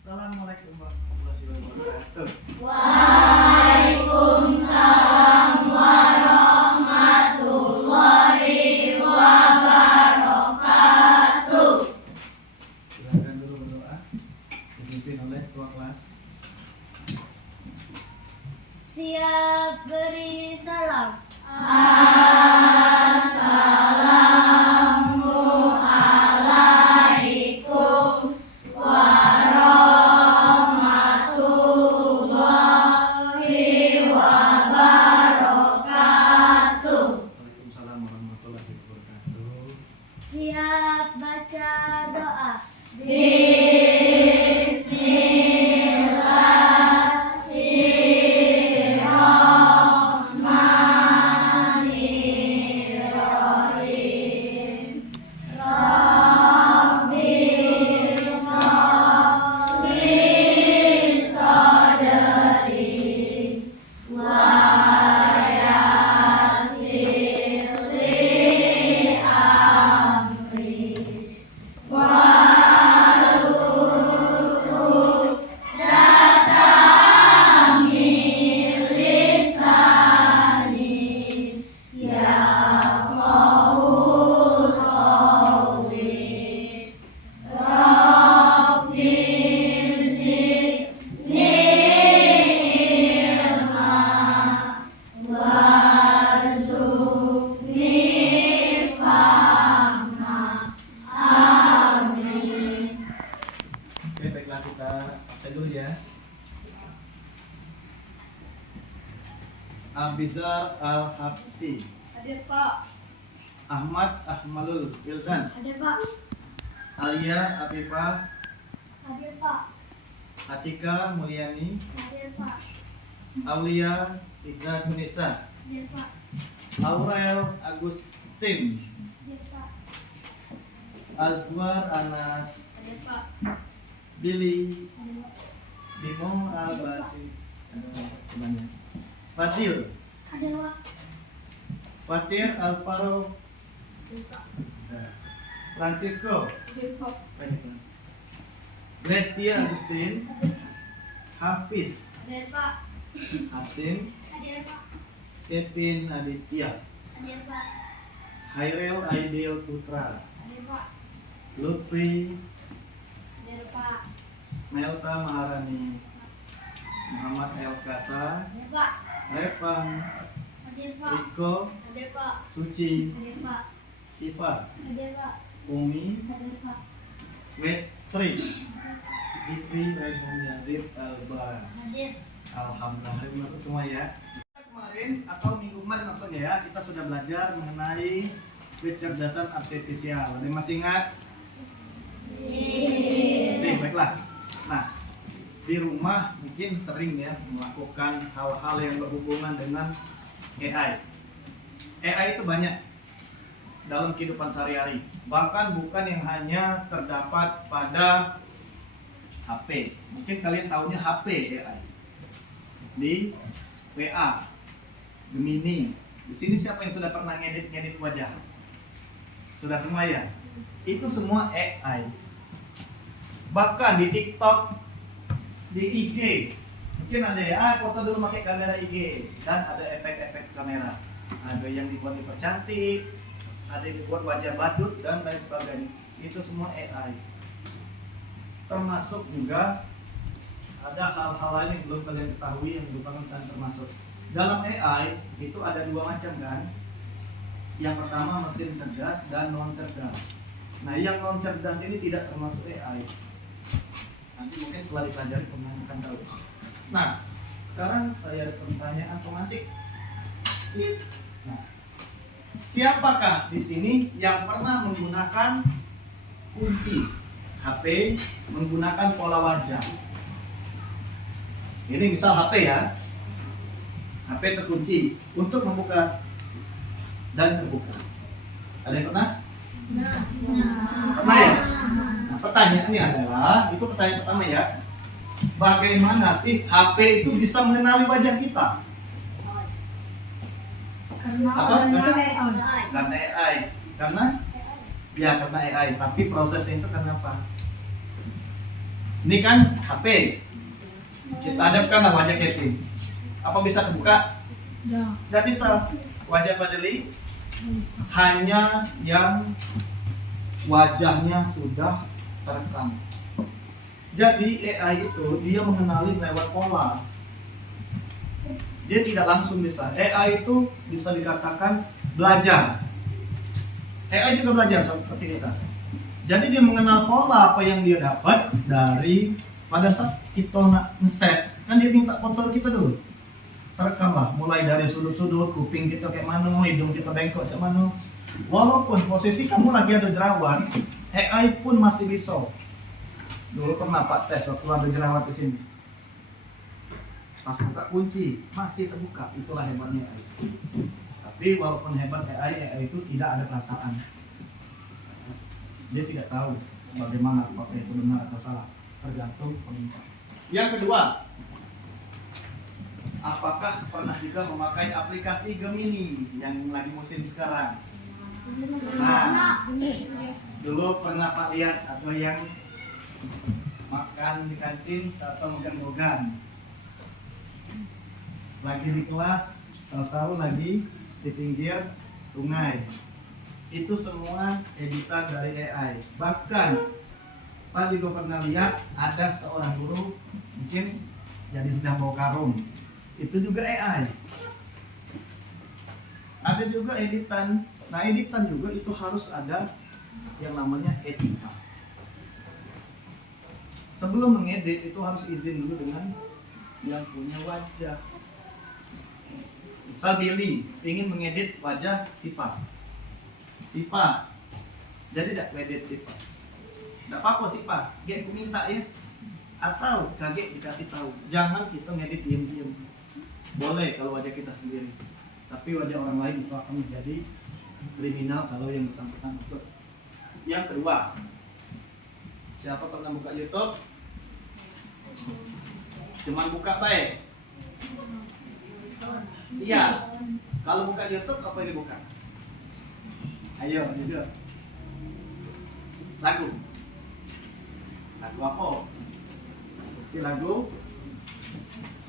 Assalamualaikum warahmatullahi wabarakatuh. Waalaikumsalam warahmatullahi wabarakatuh. Silakan dulu berdoa, dipimpin oleh ketua kelas. Siap beri salam. Assalamualaikum warahmatullahi wabarakatuh. Waalaikumsalam warahmatullahi wabarakatuh. Siap baca doa. Bismillahirrahmanirrahim. Rabbi sholli sadri wa yassir li amri wahlul 'uqdatam min lisani yafqahul qawli. Rabbi zidni ilma warzuqni fahma. Amin. Oke, baiklah kita absen dulu ya. Abizar Al-Habsi, Hadir Pak. Ahmad Ahmalul Wildan, Hadir Pak. Alia Afifah, Hadir Pak. Atika Mulyani, Hadir Pak. Aulia Izzat Nisa, Hadir Pak. Aurel Agustin, Hadir Pak. Azwar Anas, Hadir Pak. Billy, Hadir Pak. Bimo Al-Basi, semuanya. Fadil, Hadir Pak. Fatir Alvaro, Hadir Pak. Francisco, Hadir Pak. Grestia Agustin, Hafiz, Hadir Pak. Hafsin, Hadir Pak. Kevin Aditya, Hadir Pak. Hairil Aidil Putra, Hadir Pak. Lutfi, Hadir Pak. Melta Maharani, Muhammad Elkasa, Hadir Pak. Repang, Hadir Pak. Riko, Hadir Pak. Suci, Hadir Pak. Sifat, Hadir Pak. Umi, Hadir Pak. Wetri, Zikri, Raihun Yazid, Alba. Hadir. Alhamdulillah, masuk semua ya. Kemarin atau minggu kemarin maksudnya ya, kita sudah belajar mengenai kecerdasan artifisial. Ada yang masih ingat? Sih, baiklah. Nah, di rumah mungkin sering ya melakukan hal-hal yang berhubungan dengan AI. AI itu banyak dalam kehidupan sehari-hari. Bahkan bukan yang hanya terdapat pada HP. Mungkin kalian tahunya HP AI. Di WA, Gemini. Di sini siapa yang sudah pernah ngedit wajah? Sudah semua ya? Itu semua AI. Bahkan di TikTok, di IG, mungkin ada ya, foto dulu pakai kamera IG dan ada efek-efek kamera. Ada yang dibuat dipercantik, ada yang dibuat wajah badut dan lain sebagainya. Itu semua AI. Termasuk juga ada hal-hal lain yang belum kalian ketahui yang merupakan termasuk. Dalam AI itu ada dua macam kan. Yang pertama mesin cerdas dan non cerdas. Nah, yang non cerdas ini tidak termasuk AI. Nanti mungkin setelah dipelajari teman akan tahu. Nah, sekarang saya ada pertanyaan pemantik. Nah, siapakah di sini yang pernah menggunakan kunci HP menggunakan pola wajah? Ini misal HP ya, HP terkunci untuk membuka dan terbuka. Ada yang pernah? Pernah ya? Nah, pertanyaannya adalah, itu pertanyaan pertama ya, bagaimana sih HP itu bisa mengenali wajah kita? Karena AI. Karena? Ya, karena AI. Tapi prosesnya itu karena apa? Ini kan HP. Kita hadapkan wajah Kevin. Apa bisa terbuka? Tidak bisa. Wajah Fadli hanya yang wajahnya sudah terekam. Jadi AI itu dia mengenali lewat pola. Dia tidak langsung bisa. AI itu bisa dikatakan belajar. AI juga belajar seperti kita. Jadi dia mengenal pola apa yang dia dapat dari pada saat kita nak ngeset, kan dia minta foto kita dulu. Terekam lah, mulai dari sudut-sudut, kuping kita kayak mana, hidung kita bengkok kayak mana. Walaupun posisi kamu lagi ada jerawat, AI pun masih bisa. Dulu pernah Pak tes waktu ada jerawat di sini. Pas buka kunci, masih terbuka. Itulah hebatnya AI. Tapi walaupun hebat AI itu tidak ada perasaan. Dia tidak tahu bagaimana apakah itu benar atau salah, tergantung peminta. Yang kedua, apakah pernah juga memakai aplikasi Gemini yang lagi musim sekarang? Nah, dulu pernah Pak lihat atau yang makan di kantin atau makan bogan, lagi di kelas, tahu lagi di pinggir sungai. Itu semua editan dari AI. Bahkan Pak juga pernah lihat ada seorang guru mungkin jadi sedang bawa karung. Itu juga AI. Ada juga editan. Nah, editan juga itu harus ada yang namanya etika. Sebelum mengedit itu harus izin dulu dengan yang punya wajah. Misal Billy ingin mengedit wajah Sipa. Jadi tidak edit Sipa. Tidak apa-apa Sipa, dia aku minta ya. Atau kaget dikasih tahu. Jangan kita ngedit diam-diam. Boleh kalau wajah kita sendiri. Tapi wajah orang lain itu akan menjadi kriminal kalau yang bersangkutan ikut. Yang kedua, siapa pernah buka YouTube? Cuman buka baik. Iya. Kalau buka YouTube apa yang dibuka? Ayo, jujur. Lagu. Lagu apa? Pasti lagu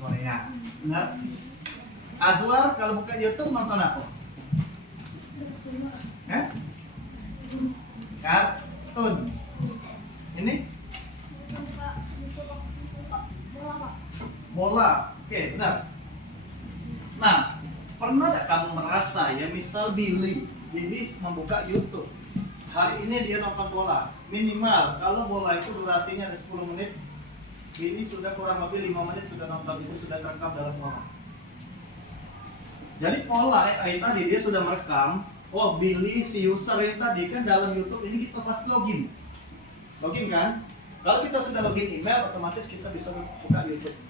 Korea. Benar? Azwar kalau buka YouTube nonton apa? Kartun. Ini? Bola. Oke, benar. Nah, pernah tidak kamu merasa ya misal Billy membuka YouTube. Hari ini dia nonton bola. Minimal kalau bola itu durasinya ada 10 menit, ini sudah kurang lebih 5 menit sudah nonton, itu sudah terekam dalam pola. Jadi pola AI tadi dia sudah merekam. Oh, Billy si user yang tadi kan dalam YouTube ini kita pasti login. Login kan? Kalau kita sudah login email, otomatis kita bisa buka YouTube.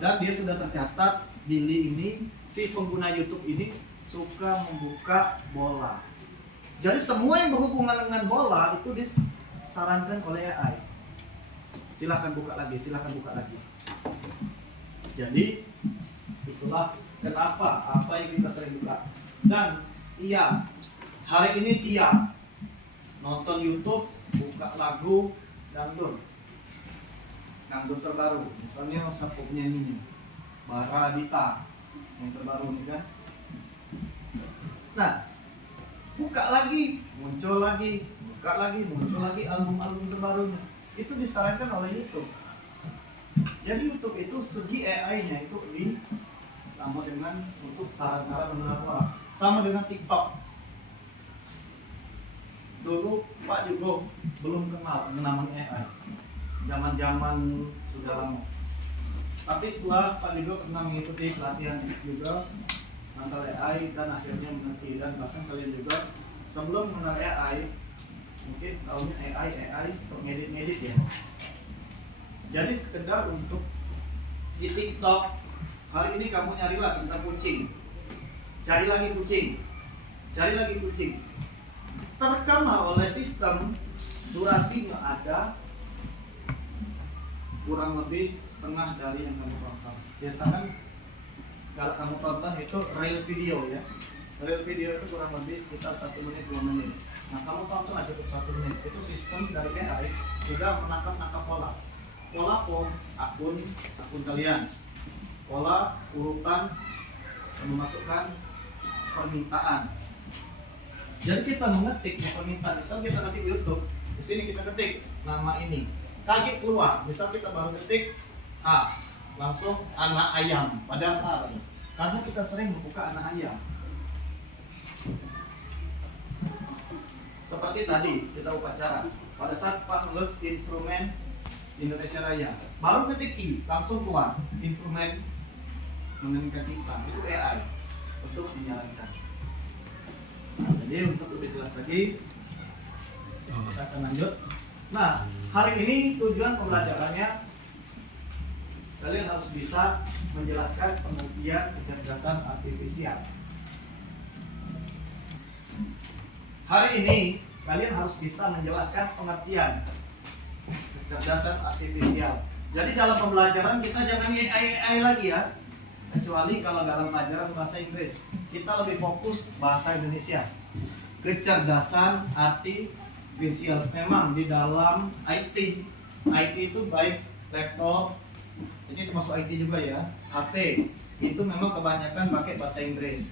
Dan dia sudah tercatat Billy ini, si pengguna YouTube ini suka membuka bola. Jadi semua yang berhubungan dengan bola itu disarankan oleh AI. Silahkan buka lagi, silahkan buka lagi. Jadi itulah kenapa apa yang kita sering buka. Dan iya, hari ini Tia nonton YouTube, buka lagu dangdut terbaru. Misalnya siapa penyanyinya, Bara Dita yang terbaru nih kan. Nah, buka lagi, muncul lagi, buka lagi, muncul lagi album-album terbarunya. Itu disarankan oleh YouTube. Jadi YouTube itu segi AI-nya itu sama dengan untuk saran-saran mengenal orang. Sama dengan TikTok. Dulu Pak juga belum kenal namanya AI. Zaman-zaman sudah lama. Tapi setelah Pak juga pernah mengikuti pelatihan juga masalah AI dan akhirnya mengerti, dan bahkan kalian juga sebelum mengenal AI mungkin tahunya AI untuk ngedit ya. Jadi sekedar untuk di TikTok hari ini kamu nyarilah tentang kucing, cari lagi kucing, terekamlah oleh sistem, durasinya ada kurang lebih setengah dari yang kamu tonton. Biasanya kalau kamu tonton itu real video ya. Real video itu kurang lebih sekitar 1 menit 2 menit. Nah, kamu tonton aja cukup 1 menit. Itu sistem dari AI sudah menangkap pola pola form akun kalian, pola urutan memasukkan permintaan. Jadi kita mengetik permintaan, misal kita ketik YouTube, di sini kita ketik nama ini, kaget keluar. Misal kita baru ketik A, langsung anak ayam, padahal A, karena kita sering membuka anak ayam. Seperti tadi kita upacara, pada saat Pak lulus instrumen Indonesia Raya, baru ketik I, langsung keluar instrumen mengenai cipta, itu AI untuk menjalankan. Nah, jadi untuk lebih jelas lagi, kita akan lanjut. Nah, hari ini tujuan pembelajarannya kalian harus bisa menjelaskan pengertian kecerdasan artifisial. Hari ini kalian harus bisa menjelaskan pengertian kecerdasan artifisial. Jadi dalam pembelajaran kita jangan AI lagi ya. Kecuali kalau dalam pelajaran bahasa Inggris, kita lebih fokus bahasa Indonesia. Kecerdasan artifisial. Memang di dalam IT itu baik laptop, ini termasuk IT juga ya, HP, itu memang kebanyakan pakai bahasa Inggris.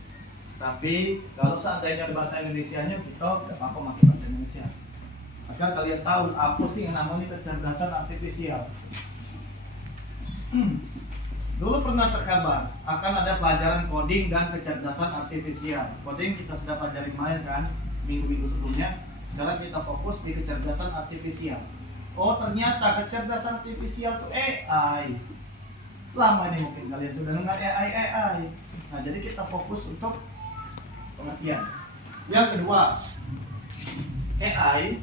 Tapi kalau seandainya bahasa Indonesianya, kita tidak apa-apa pakai bahasa Indonesia. Maka kalian tahu apa sih yang namanya kecerdasan artifisial. Dulu pernah terkabar akan ada pelajaran coding dan kecerdasan artifisial. Coding kita sudah pelajari kemarin kan, minggu-minggu sebelumnya. Sekarang kita fokus di kecerdasan artifisial. Oh ternyata kecerdasan artifisial itu AI. Selama ini mungkin kalian sudah dengar AI. Nah jadi kita fokus untuk pengertian. Yang kedua, AI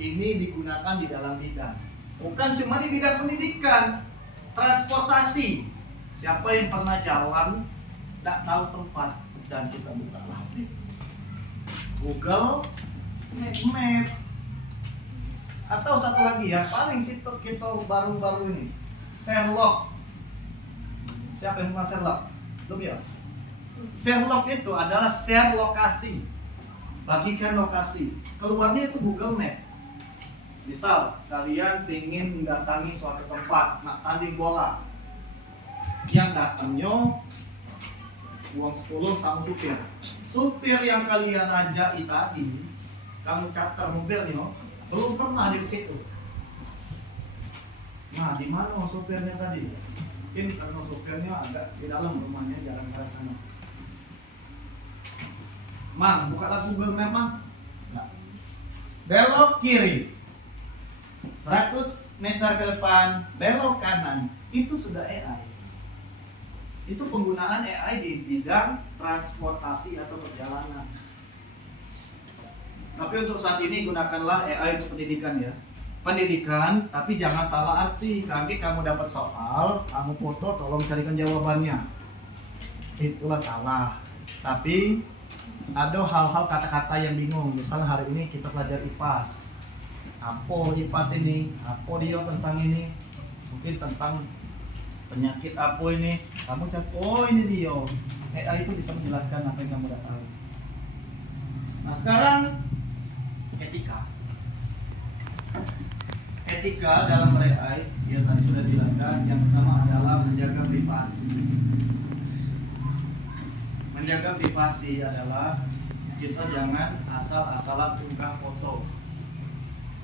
ini digunakan di dalam bidang, bukan cuma di bidang pendidikan, transportasi. Siapa yang pernah jalan tidak tahu tempat dan kita buka HP, Google Map, atau satu lagi ya paling situ kita baru-baru ini Sherlock. Siapa yang pernah Sherlock? Belum ya? Sherlock itu adalah share lokasi, bagikan lokasi. Keluarnya itu Google Map. Misal kalian ingin mendatangi suatu tempat, nak tanding bola, yang datangnya uang 10 sama supir. Supir yang kalian ajak tadi, kamu charter mobilnya, belum pernah di situ. Nah, di mana supirnya tadi? Mungkin karena supirnya agak di dalam rumahnya, jalan ke sana. Mang, bukalah Google Map, Mang. Nah. Belok kiri. 100 meter ke depan, belok kanan. Itu sudah AI. Itu penggunaan AI di bidang transportasi atau perjalanan. Tapi untuk saat ini gunakanlah AI untuk pendidikan ya. Pendidikan, tapi jangan salah arti. Nanti kamu dapat soal, kamu foto, tolong carikan jawabannya. Itulah salah. Tapi ada hal-hal kata-kata yang bingung. Misalnya hari ini kita belajar IPAS. Apa IPAS ini? Apa dia tentang ini? Mungkin tentang penyakit apa ini? Kamu cari, oh ini dia. AI itu bisa menjelaskan apa yang kamu udah tahu. Nah sekarang etika. Etika dalam AI, ya tadi sudah dijelaskan. Yang pertama adalah menjaga privasi. Menjaga privasi adalah kita jangan asal-asalan unggah foto.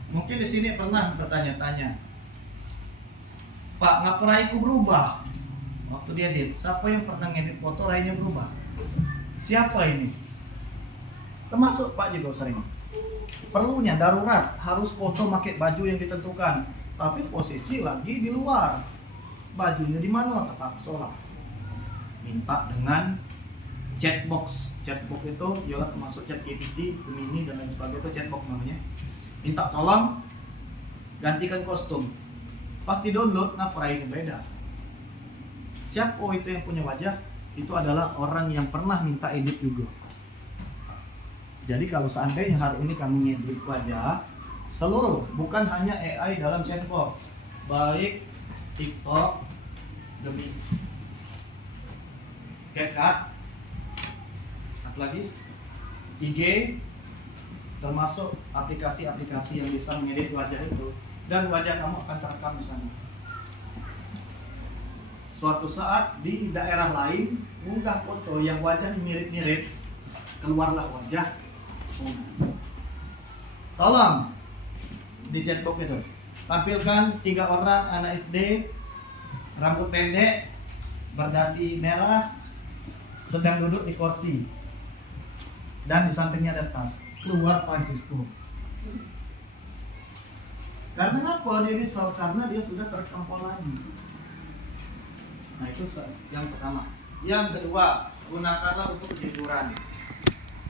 Mungkin di sini pernah bertanya-tanya, Pak, ngapa raiku berubah? Waktu dia edit, siapa yang pernah ngedit foto rainya berubah? Siapa ini? Termasuk Pak juga sering. Perlunya darurat, harus foto pakai baju yang ditentukan, tapi posisi lagi di luar. Bajunya di mana? Terpaksa lah. Minta dengan chatbox. Chatbox itu ialah termasuk ChatGPT, Gemini dan lain sebagainya, itu chatbox namanya. Minta tolong gantikan kostum. Pas di download, nah ini beda. Siapa itu yang punya wajah? Itu adalah orang yang pernah minta edit juga. Jadi kalau seandainya hari ini kamu ngedit wajah, seluruh, bukan hanya AI dalam chatbox, baik TikTok, demi CapCut, apalagi IG, termasuk aplikasi-aplikasi yang bisa mengedit wajah itu, dan wajah kamu akan terekam di sana. suatu saat di daerah lain unggah foto yang wajahnya mirip-mirip, keluarlah wajah Una. Tolong di chatbox itu tampilkan 3 orang anak SD, rambut pendek, berdasi merah, sedang duduk di kursi dan di sampingnya ada tas. Keluar Francisco. Karena apa dia risau? Karena dia sudah terekam lagi. Nah itu yang pertama. Yang kedua, gunakanlah untuk kejujuran.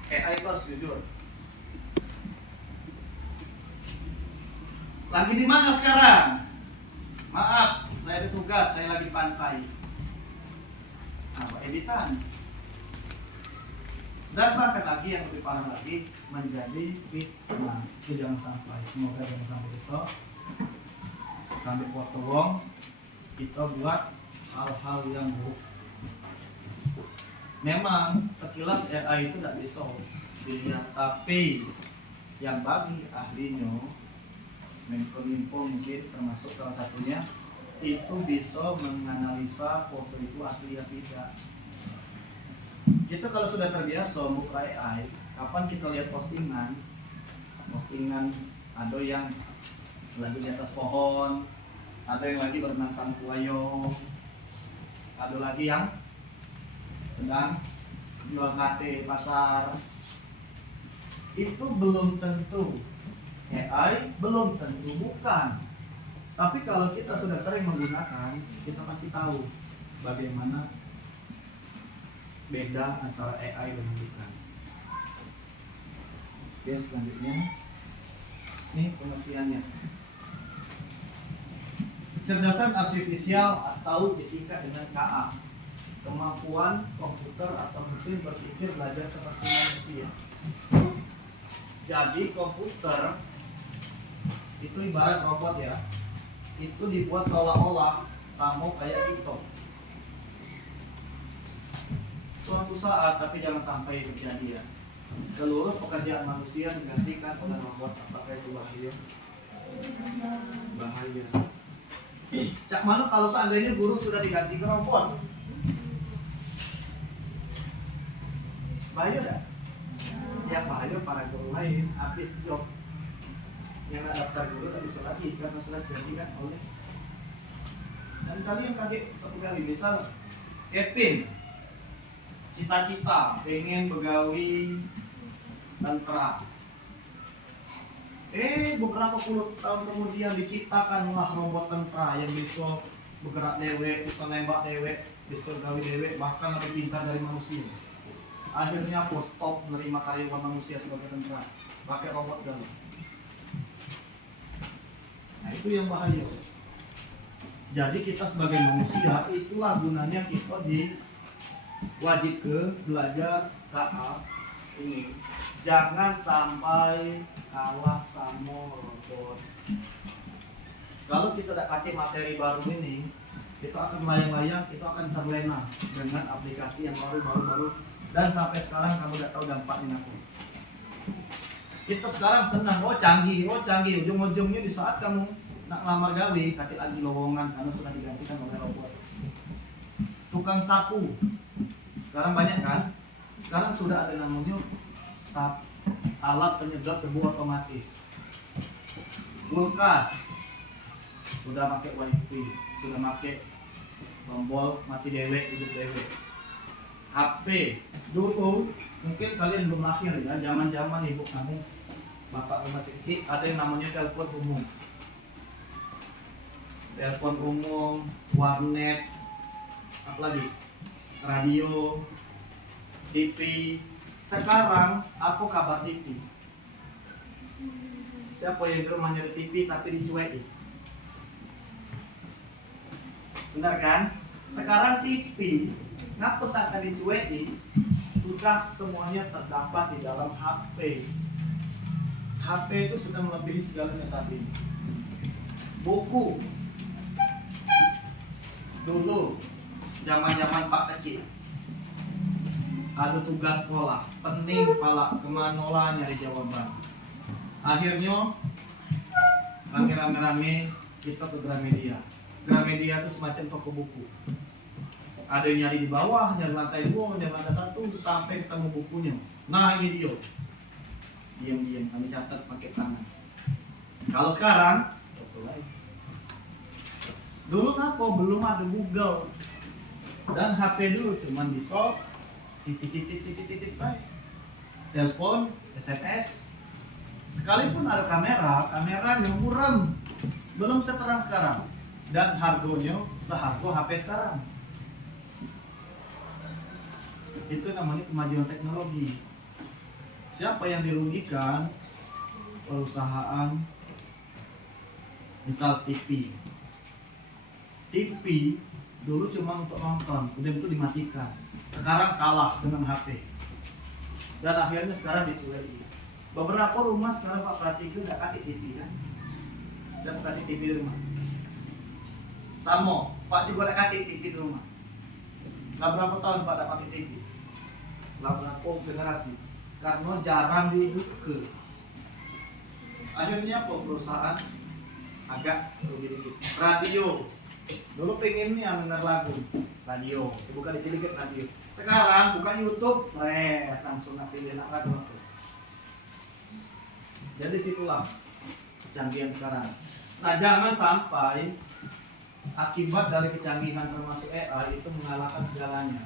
AI itu harus jujur. Lagi di mana sekarang? Maaf, saya ada tugas, saya lagi pantai. Apa editan? Dan bahkan lagi yang lebih parah lagi menjadi fitnah. Itu jangan sampai. Semoga jangan sampai itu. Ambil foto wong, kita buat hal-hal yang buruk. Memang sekilas AI itu tidak bisa dilihat, tapi yang bagi ahlinya Menkominfo mungkin termasuk salah satunya itu bisa menganalisa foto itu asli atau tidak. Kita kalau sudah terbiasa buka AI, kapan kita lihat postingan ada yang lagi di atas pohon, ada yang lagi berenang sangkuayo, ada lagi yang sedang jual sate di pasar. Itu belum tentu AI, belum tentu bukan. Tapi kalau kita sudah sering menggunakan, kita pasti tahu bagaimana beda antara AI dan bukan. Oke, selanjutnya ini pengertiannya. Kecerdasan artifisial atau disingkat dengan KA, kemampuan komputer atau mesin berpikir belajar seperti manusia. Jadi komputer itu ibarat robot ya, itu dibuat seolah-olah sama kayak kita. Suatu saat, tapi jangan sampai terjadi ya, seluruh pekerjaan manusia digantikan oleh robot. Apakah itu bahaya? Bahaya. Cak mana kalau seandainya guru sudah diganti ke robot? Bahaya tak? Yang bahaya para guru lain habis job. Yang nak daftar guru tak bisa lagi karena sudah digantikan oleh. Dan kalian kaget satu kali, misal Kevin cita-cita pengen begawi tentara. Beberapa puluh tahun kemudian diciptakanlah robot tentara yang bisa bergerak dewek, bisa nembak dewek, bisa gawi dewek, bahkan lebih pintar dari manusia. Akhirnya stop menerima karyawan manusia sebagai tentara, pakai robot galau. Nah itu yang bahaya. Jadi kita sebagai manusia, itulah gunanya kita wajib ke belajar KA ini. Jangan sampai kalah sama robot. Kalau kita tidak kasih materi baru ini, kita akan melayang-layang, kita akan terlena dengan aplikasi yang baru, dan sampai sekarang kamu tidak tahu dampaknya apa. Kita sekarang senang, canggih, ujung-ujungnya di saat kamu nak lamar gawe, kati lagi lowongan karena sudah digantikan oleh robot. Tukang sapu, sekarang banyak kan? Sekarang sudah ada namanya alat penyedot debu otomatis. Kulkas sudah pakai wifi, sudah pakai tombol mati dewek, hidup dewek. HP dulu mungkin kalian belum lahir ya, zaman ibu kamu, bapak masih kecil, ada yang namanya telepon umum, warnet, apalagi radio, TV. Sekarang apa kabar TV? Siapa yang di rumahnya ada TV tapi dicuekin? Benar kan? Sekarang TV, ngapa saat dicuekin? Sudah semuanya terdapat di dalam HP. HP itu sudah melebihi segalanya saat ini. Buku, dulu zaman Pak kecil, ada tugas sekolah, pening pala kemana nyari jawaban. Akhirnya rame-rame kita ke Gramedia. Gramedia itu semacam toko buku. Ada yang nyari di bawah, nyari lantai 2, nyari lantai 1 sampai ketemu bukunya. Nah ini dia. Diam-diam kami catat pakai tangan. Kalau sekarang, dulu apa? Belum ada Google dan HP dulu cuman di shop, titik baik. Telepon, SMS. Sekalipun ada kameranya buram, belum seterang sekarang. Dan harganya seharga HP sekarang. Itu namanya kemajuan teknologi. Siapa yang dirugikan? Perusahaan, misal TV. TV dulu cuma untuk nonton, udah itu dimatikan. Sekarang kalah dengan HP. Dan akhirnya sekarang diculik. Beberapa rumah sekarang Pak perhatikan nggak kasih TV kan? Siapa kasih TV di rumah? Samo, Pak juga nggak kasih TV di rumah. Nggak berapa tahun Pak dapat TV? Nggak berapa generasi. Karena jarang dihidupkan. Akhirnya perusahaan agak rugi dikit. Radio, dulu pengen nih yang denger lagu radio, bukan dicilikin radio. Sekarang bukan YouTube, langsung nak pilih nak lagu. Jadi situlah kecanggihan sekarang. Nah jangan sampai akibat dari kecanggihan termasuk AI itu mengalahkan segalanya.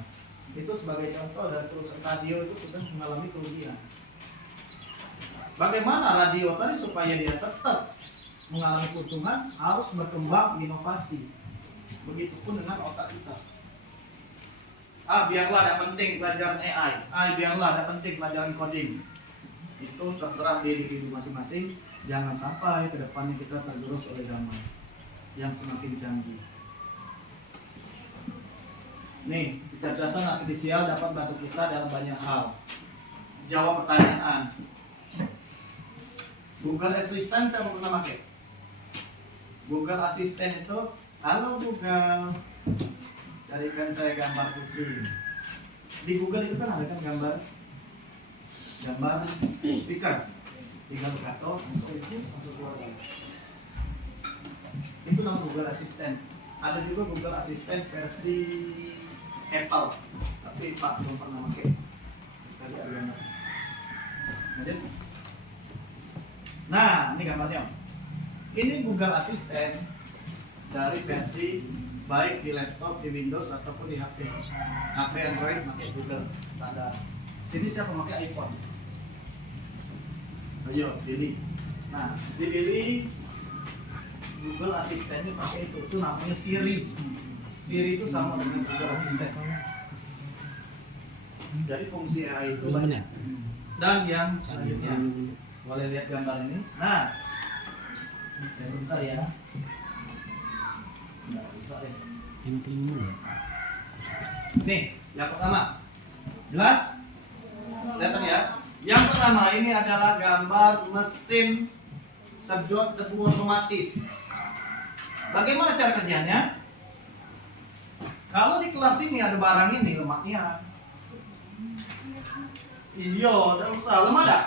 Itu sebagai contoh dari perusahaan radio itu sudah mengalami kerugian. Bagaimana radio tadi supaya dia tetap mengalami keuntungan harus berkembang inovasi. Begitupun dengan otak kita. Biarlah ada penting belajar AI. Biarlah ada penting pelajaran coding. Itu terserah diri masing-masing. Jangan sampai ke depannya kita tergerus oleh zaman yang semakin canggih. Nih, kecerdasan artifisial dapat bantu kita dalam banyak hal. Jawab pertanyaan. Google Assistant saya mau pernah pakai. Google Assistant itu, halo Google, carikan saya gambar kucing. Di Google itu kan ada kan gambar speaker. Tinggal berkata, masuk keluar. Itu nama Google Assistant. Ada juga Google Assistant versi Apple, tapi Pak belum pernah pakai. Tadi ada gambar. Nah, ini gambarnya. Ini Google Assistant dari versi baik di laptop, di Windows ataupun di HP. HP Android pakai Google standar. Sini siapa pakai iPhone? Ayo, pilih. Nah, dipilih Google Assistant ini pakai itu namanya Siri. Siri itu sama dengan Google Assistant. Jadi fungsi AI itu banyak. Dan yang selanjutnya, boleh lihat gambar ini. Nah, saya besar ya. Nggak besar ya. Nih, yang pertama, jelas? Lihat ya. Yang pertama ini adalah gambar mesin sedot debu otomatis. Bagaimana cara kerjanya? Kalau di kelas ini ada barang ini lemaknya. Iya, tidak usah lemah dah.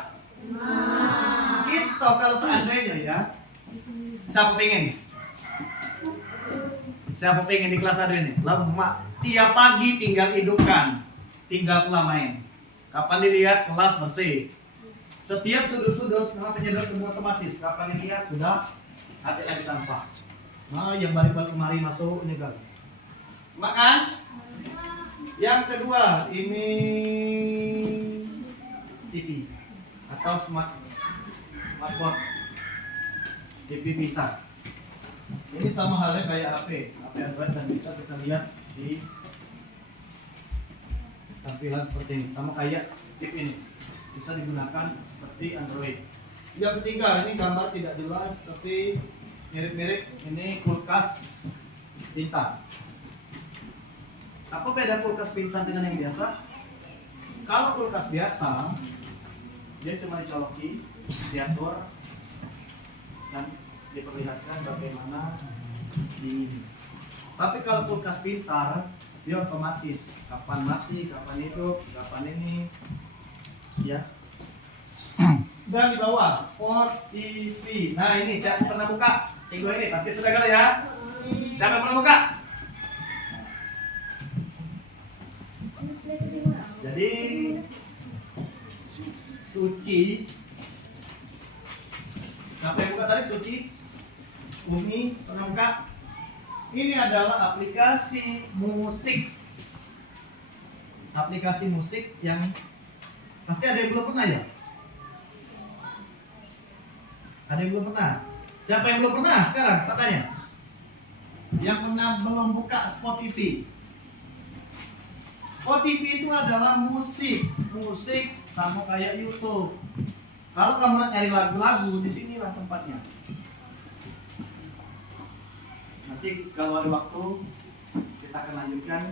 Kita kalau seandainya ya, siapa pengen? Siapa pengen di kelas ada ini? Lemak. Tiap pagi tinggal hidupkan, tinggal pulang main. Kapan dilihat kelas bersih. Setiap sudut-sudut penyedot debu otomatis. Kapan dilihat sudah hati lagi sampah. Nah, yang balik-balik kemari masuk ini kan. Makan. Yang kedua ini TV atau smartboard, TV pintar. Ini sama halnya kayak HP Android dan bisa kita lihat di tampilan seperti ini, sama kayak TV ini, bisa digunakan seperti Android. Yang ketiga ini gambar tidak jelas tapi mirip-mirip, ini kulkas pintar. Apa beda kulkas pintar dengan yang biasa? Kalau kulkas biasa dia cuma dicoloki, diatur dan diperlihatkan bagaimana di. Tapi kalau kulkas pintar dia otomatis kapan mati, kapan hidup, kapan ini, ya. Dan di bawah Sport TV. Nah ini siapa pernah buka? Tiga ini pasti sudah kali ya. Siapa pernah buka? Suci. Siapa yang buka tadi? Suci, Umi, pernah buka? Ini adalah aplikasi musik. Aplikasi musik yang pasti ada yang belum pernah ya? Ada yang belum pernah? Siapa yang belum pernah sekarang katanya? Yang pernah belum buka Spotify. Spotify itu adalah musik sama kayak YouTube. Kalau kamu nak cari lagu-lagu, di sinilah tempatnya. Nanti kalau ada waktu kita akan lanjutkan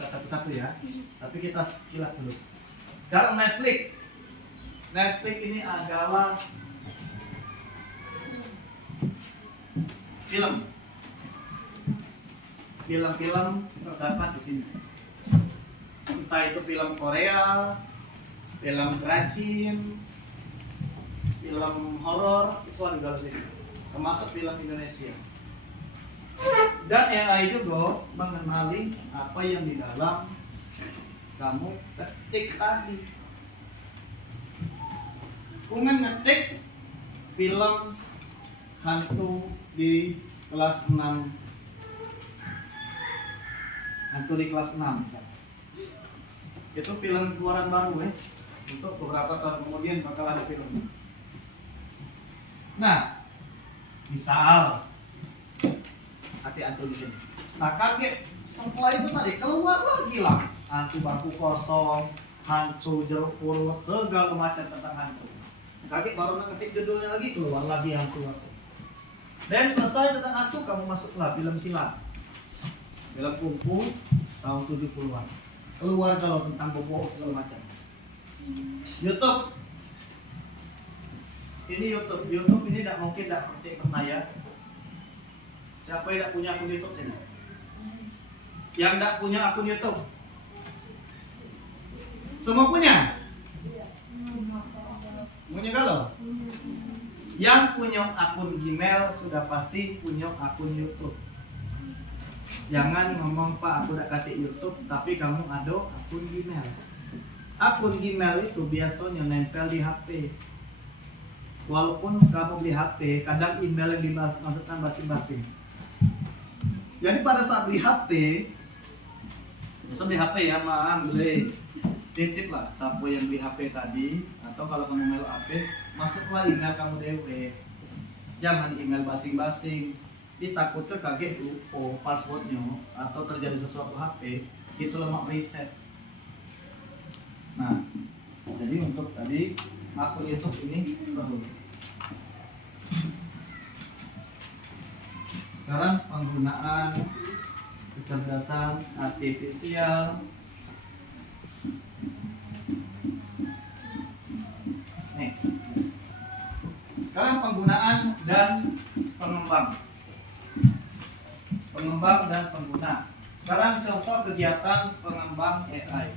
satu-satu ya. Tapi kita kilas dulu. Sekarang Netflix. Netflix ini adalah film terdapat di sini. Entah itu film Korea, film Prancis, film horor, itu ada di sini. Termasuk film Indonesia. Dan AI juga mengenali apa yang di dalam kamu ketik tadi. Kungan ngetik film hantu di kelas 6. Hantu di kelas 6 misalnya. Itu film keluaran baru untuk beberapa tahun kemudian bakal ada film. Nah, misal hati-hati di sini. Nah, kaget setelah itu tadi keluar lagi lah hantu bangku kosong, hantu jeruk purut, segala macam tentang hantu. Kaget baru ngetik judulnya lagi keluar lagi hantu. Dan selesai tentang hantu kamu masuklah film silat. Film kungfu tahun 70-an. Keluar kalau tentang bobo segala macam. YouTube. Ini YouTube ini tidak mungkin tidak pernah ya. Siapa yang tidak punya akun YouTube sini? Yang tidak punya akun YouTube? Semua punya? Punya kalau? Yang punya akun Gmail sudah pasti punya akun YouTube. Jangan ngomong Pak aku tidak kasih YouTube tapi kamu ada akun Gmail. Akun Gmail itu biasanya nempel di HP. Walaupun kamu beli HP, kadang email yang dimasukkan masing-masing. Jadi pada saat beli HP, misal beli HP ya, beli titip lah siapa yang beli HP tadi, atau kalau kamu mail HP, masuklah email kamu dewe. Jangan email masing-masing. Ditakutkan kaget lupa passwordnya atau terjadi sesuatu HP, itu lemak reset. Nah, jadi untuk tadi akun YouTube ini perlu. Sekarang penggunaan kecerdasan artifisial. Nih. Sekarang penggunaan dan pengembang. Pengembang dan pengguna. Sekarang contoh kegiatan pengembang AI.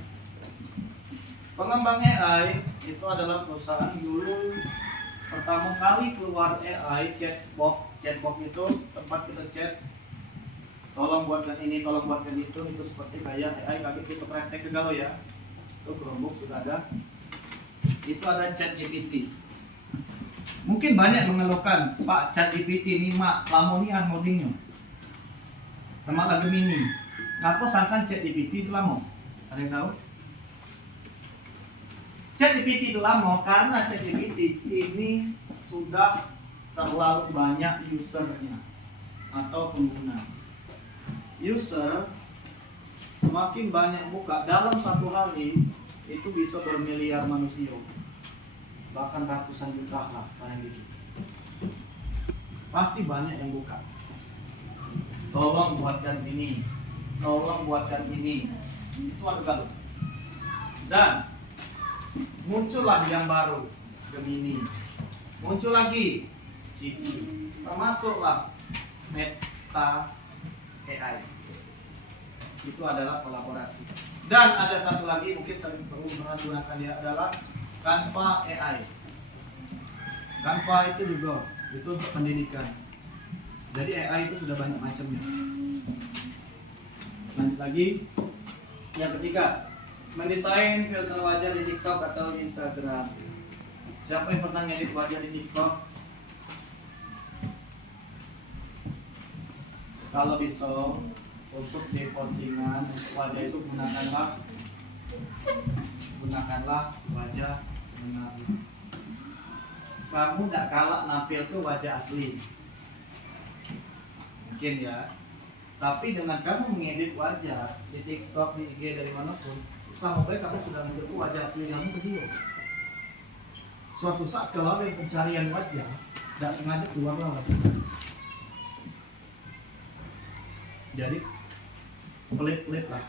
Pengembang AI itu adalah perusahaan dulu pertama kali keluar AI chatbot. Chatbot itu tempat kita chat, tolong buatkan ini, tolong buatkan itu seperti kayak AI kaki kita praktek ke galau ya. Itu Chromebook sudah ada. Itu ada ChatGPT. Mungkin banyak mengeluhkan, Pak ChatGPT ini mak lamonian modingnya. Teman lagi mini. Ngaku sangkan ChatGPT itu lama. Ada yang tahu? ChatGPT itu lama karena ChatGPT ini sudah terlalu banyak usernya atau pengguna. User semakin banyak buka dalam satu hari itu bisa bermiliar manusia, bahkan ratusan juta lah paling gitu. Pasti banyak yang buka. Tolong buatkan ini, tolong buatkan ini. Itu ada galuh. Dan muncullah yang baru, Gemini. Muncul lagi Cici. Termasuklah Meta AI. Itu adalah kolaborasi. Dan ada satu lagi mungkin sering perlu menggunakan dia adalah Canva AI. Canva itu juga itu untuk pendidikan. Jadi AI itu sudah banyak macamnya. Lanjut lagi. Yang ketiga, mendesain filter wajah di TikTok atau di Instagram. Siapa yang pernah ngedit wajah di TikTok? Kalau bisa untuk di postingan untuk wajah itu gunakanlah wajah sebenarnya. Kamu tidak kalah nampil ke wajah asli, mungkin ya. Tapi dengan kamu mengedit wajah di TikTok, di IG, dari manapun, sama baik kamu sudah menjadi wajah asli kamu ke dia. Suatu saat kalau ada pencarian wajah, tidak sengaja keluarlah wajah. Jadi pelit-pelit lah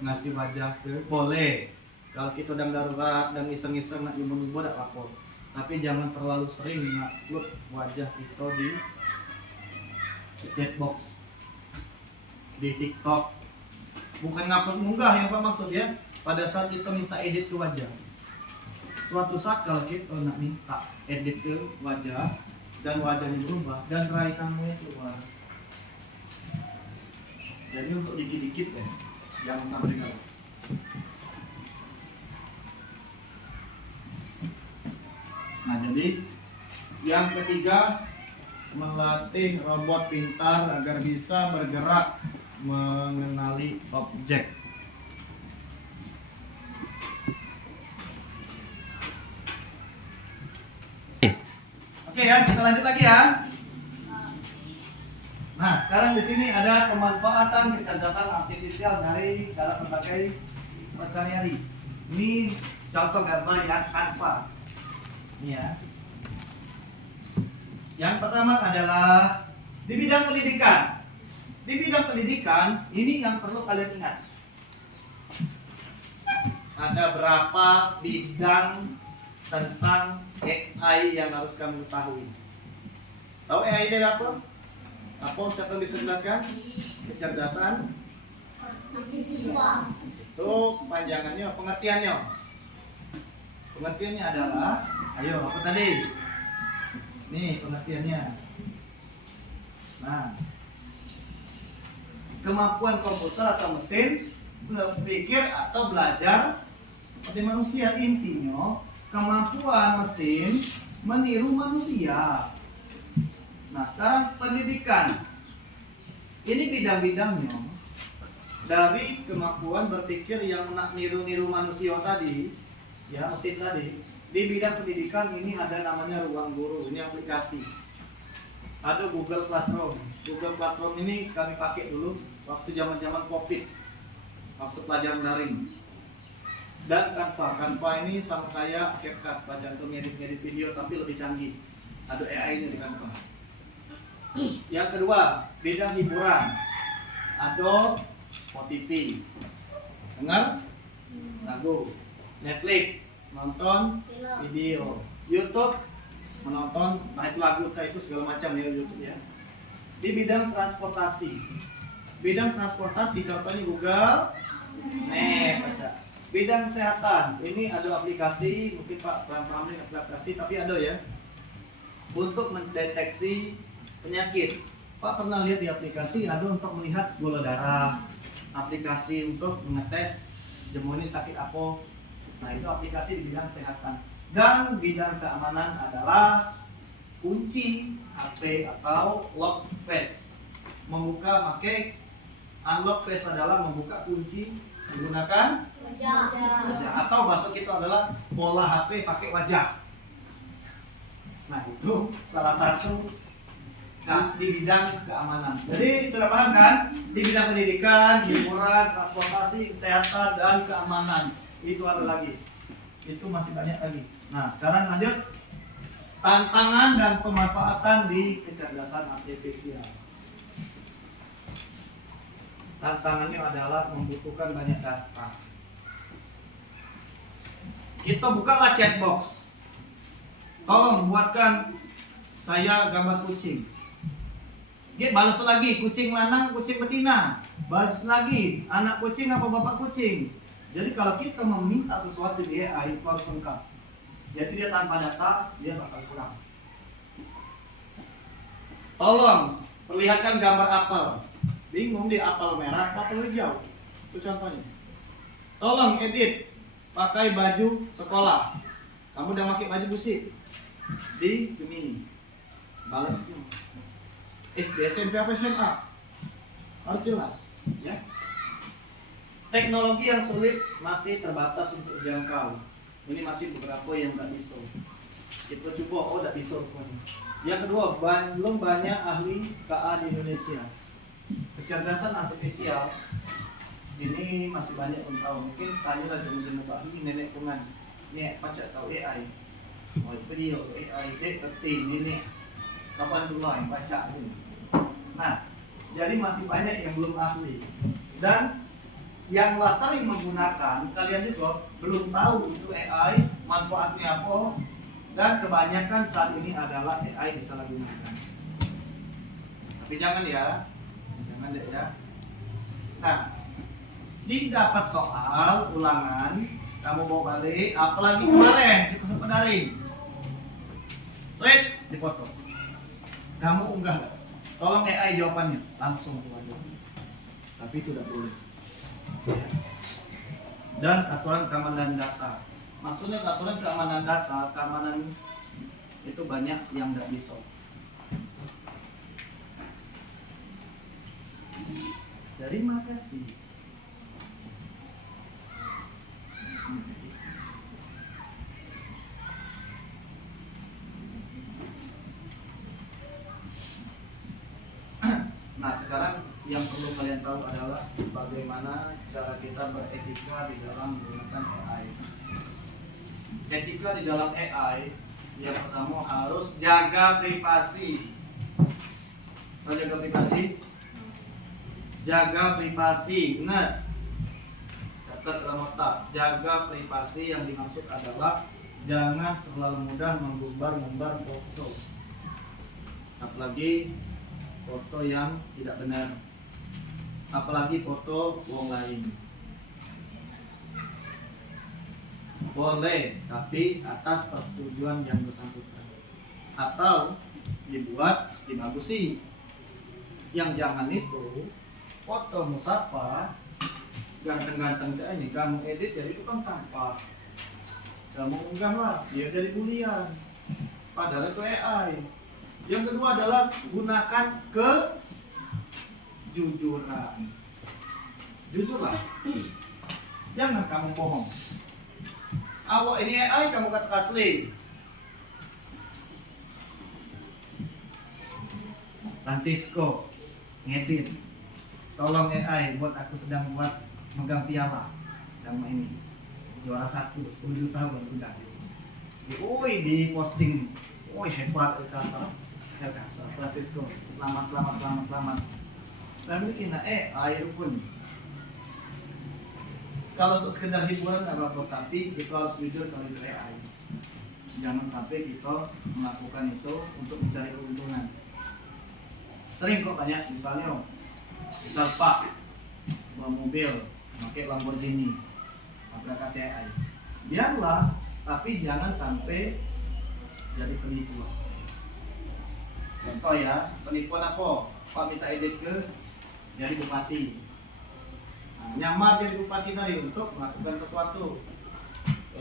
ngasih wajah ke, boleh kalau kita udah darurat dan iseng-iseng nak nyumbun-nyumbun tidak lapor. Tapi jangan terlalu sering ngupload wajah kita di chatbox, di TikTok. Bukan ngupload munggah yang apa maksudnya. Pada saat kita minta edit ke wajah, suatu saat kalau kita nak minta edit ke wajah dan wajahnya berubah dan rai kamu keluar. Jadi untuk dikit-dikit ya, jangan sampai galau. Nah, jadi yang ketiga, melatih robot pintar agar bisa bergerak mengenali objek. Oke ya, kita lanjut lagi ya. Nah, sekarang di sini ada pemanfaatan kecerdasan artifisial dari dalam berbagai sehari-hari. Ini contoh gambar yang Canva. Ini ya. Yang pertama adalah di bidang pendidikan. Di bidang pendidikan, ini yang perlu kalian ingat. Ada berapa bidang tentang AI yang harus kamu ketahui? Tahu AI itu apa? Apa siapa bisa jelaskan? Kecerdasan Siswa. itu panjangannya, pengertiannya. Pengertiannya adalah, ayo apa tadi? Nih pengertiannya. Nah, kemampuan komputer atau mesin berpikir atau belajar seperti manusia. Intinya kemampuan mesin meniru manusia. Nah, sekarang pendidikan. Ini bidang-bidangnya dari kemampuan berpikir yang nak niru-niru manusia tadi, ya mesin tadi. Di bidang pendidikan ini ada namanya Ruang Guru, ini aplikasi. Ada Google Classroom. Google Classroom ini kami pakai dulu waktu zaman-zaman Covid, waktu pelajaran daring. Dan Canva ini sama kayak CapCut, baca untuk ngedit video tapi lebih canggih. Ada AI-nya di Canva. Yang kedua, bidang hiburan. Ada Spotify, dengar lagu, Netflix, nonton video, YouTube, menonton, nah itu lagu, itu segala macam ya YouTube ya. Di bidang transportasi, contohnya Google, bisa. Bidang kesehatan, ini ada aplikasi, mungkin Pak paham ini aplikasi, tapi ada ya, untuk mendeteksi penyakit. Pak pernah lihat di aplikasi ada untuk melihat gula darah, aplikasi untuk mengetes jemuni sakit apa. Nah itu aplikasi di bidang kesehatan. Dan bidang keamanan adalah kunci HP atau lock face. Membuka pakai unlock face adalah membuka kunci menggunakan wajah. Atau bahasa kita adalah pola HP pakai wajah. Nah itu salah satu di bidang keamanan. Jadi sudah paham kan? Di bidang pendidikan, hiburan, transportasi, kesehatan, dan keamanan. Itu ada lagi. Itu masih banyak lagi. Nah, sekarang lanjut. Tantangan dan pemanfaatan di kecerdasan artifisial. Tantangannya adalah membutuhkan banyak data. Kita bukalah chatbox. Tolong buatkan saya gambar kucing. Dia balas lagi, kucing lanang, kucing betina. Balas lagi, anak kucing apa bapak kucing. Jadi kalau kita meminta sesuatu di AI itu harus lengkap. Jadi dia tanpa data, dia bakal kurang. Tolong perlihatkan gambar apel. Bingung di apel merah, apel hijau. Itu contohnya. Tolong edit pakai baju sekolah. Kamu udah pakai baju busi di Gemini. Balas itu. SD, SMP apa SMA? Harus jelas, ya. Teknologi yang sulit masih terbatas untuk dijangkau. Ini masih beberapa yang nggak bisa. Kita coba, oh nggak bisa rupanya. Yang kedua, belum banyak ahli KA di Indonesia. Kecerdasan artifisial ini masih banyak yang tahu. Mungkin tanya lah jenis-jenis ahli nenek pungan. Nek baca tahu AI. Oh itu dia AI ngerti nenek. Kapan dulu yang baca ini. Nah, jadi masih banyak yang belum ahli. Dan yang sering menggunakan, kalian juga belum tahu itu AI, manfaatnya apa, dan kebanyakan saat ini adalah AI disalahgunakan. Tapi jangan ya, jangan deh ya. Nah, didapat soal ulangan, kamu bawa balik, apalagi kemarin kita sempat daring, straight dipoto. Kamu unggah, tolong AI jawabannya, langsung tuh aja. Tapi itu tidak boleh. Dan aturan keamanan data. Maksudnya aturan keamanan data, keamanan itu banyak yang tidak bisa. Terima kasih. Nah, sekarang yang perlu kalian tahu adalah bagaimana cara kita beretika di dalam menggunakan AI. Etika di dalam AI, yang pertama harus jaga privasi. Kalau jaga privasi, jaga privasi. Ingat, catat dalam otak. Jaga privasi yang dimaksud adalah jangan terlalu mudah mengumbar foto, apalagi foto yang tidak benar, apalagi foto orang lain. Boleh, tapi atas persetujuan yang bersangkutan, atau dibuat dibagusi. Yang jangan itu foto musafah ganteng-ganteng kayak ini kamu edit jadi tukang sampah, kamu unggah lah dia jadi bulian, padahal itu AI. Yang kedua adalah gunakan kejujuran. Jujurlah. Jangan kamu bohong. Awak ini AI kamu kata asli. Francisco ngedit. Tolong AI buat aku sedang buat megang piala sama ini. Juara 1 10 tahun udah. Woi di posting. Woi hebat Elkasa. Francisco, selamat. Dan mungkin AI pun. Kalau untuk sekedar hiburan nggak apa-apa, tapi kita harus jujur kalau itu AI. Jangan sampai kita melakukan itu untuk mencari keuntungan. Sering kok banyak, misal Pak bawa mobil, pakai Lamborghini, pakai AI. Biarlah, tapi jangan sampai jadi penipuan. Contoh ya, penipuan apa? Pak minta edit ke jadi bupati. Nah, nyamar jadi bupati tadi untuk melakukan sesuatu,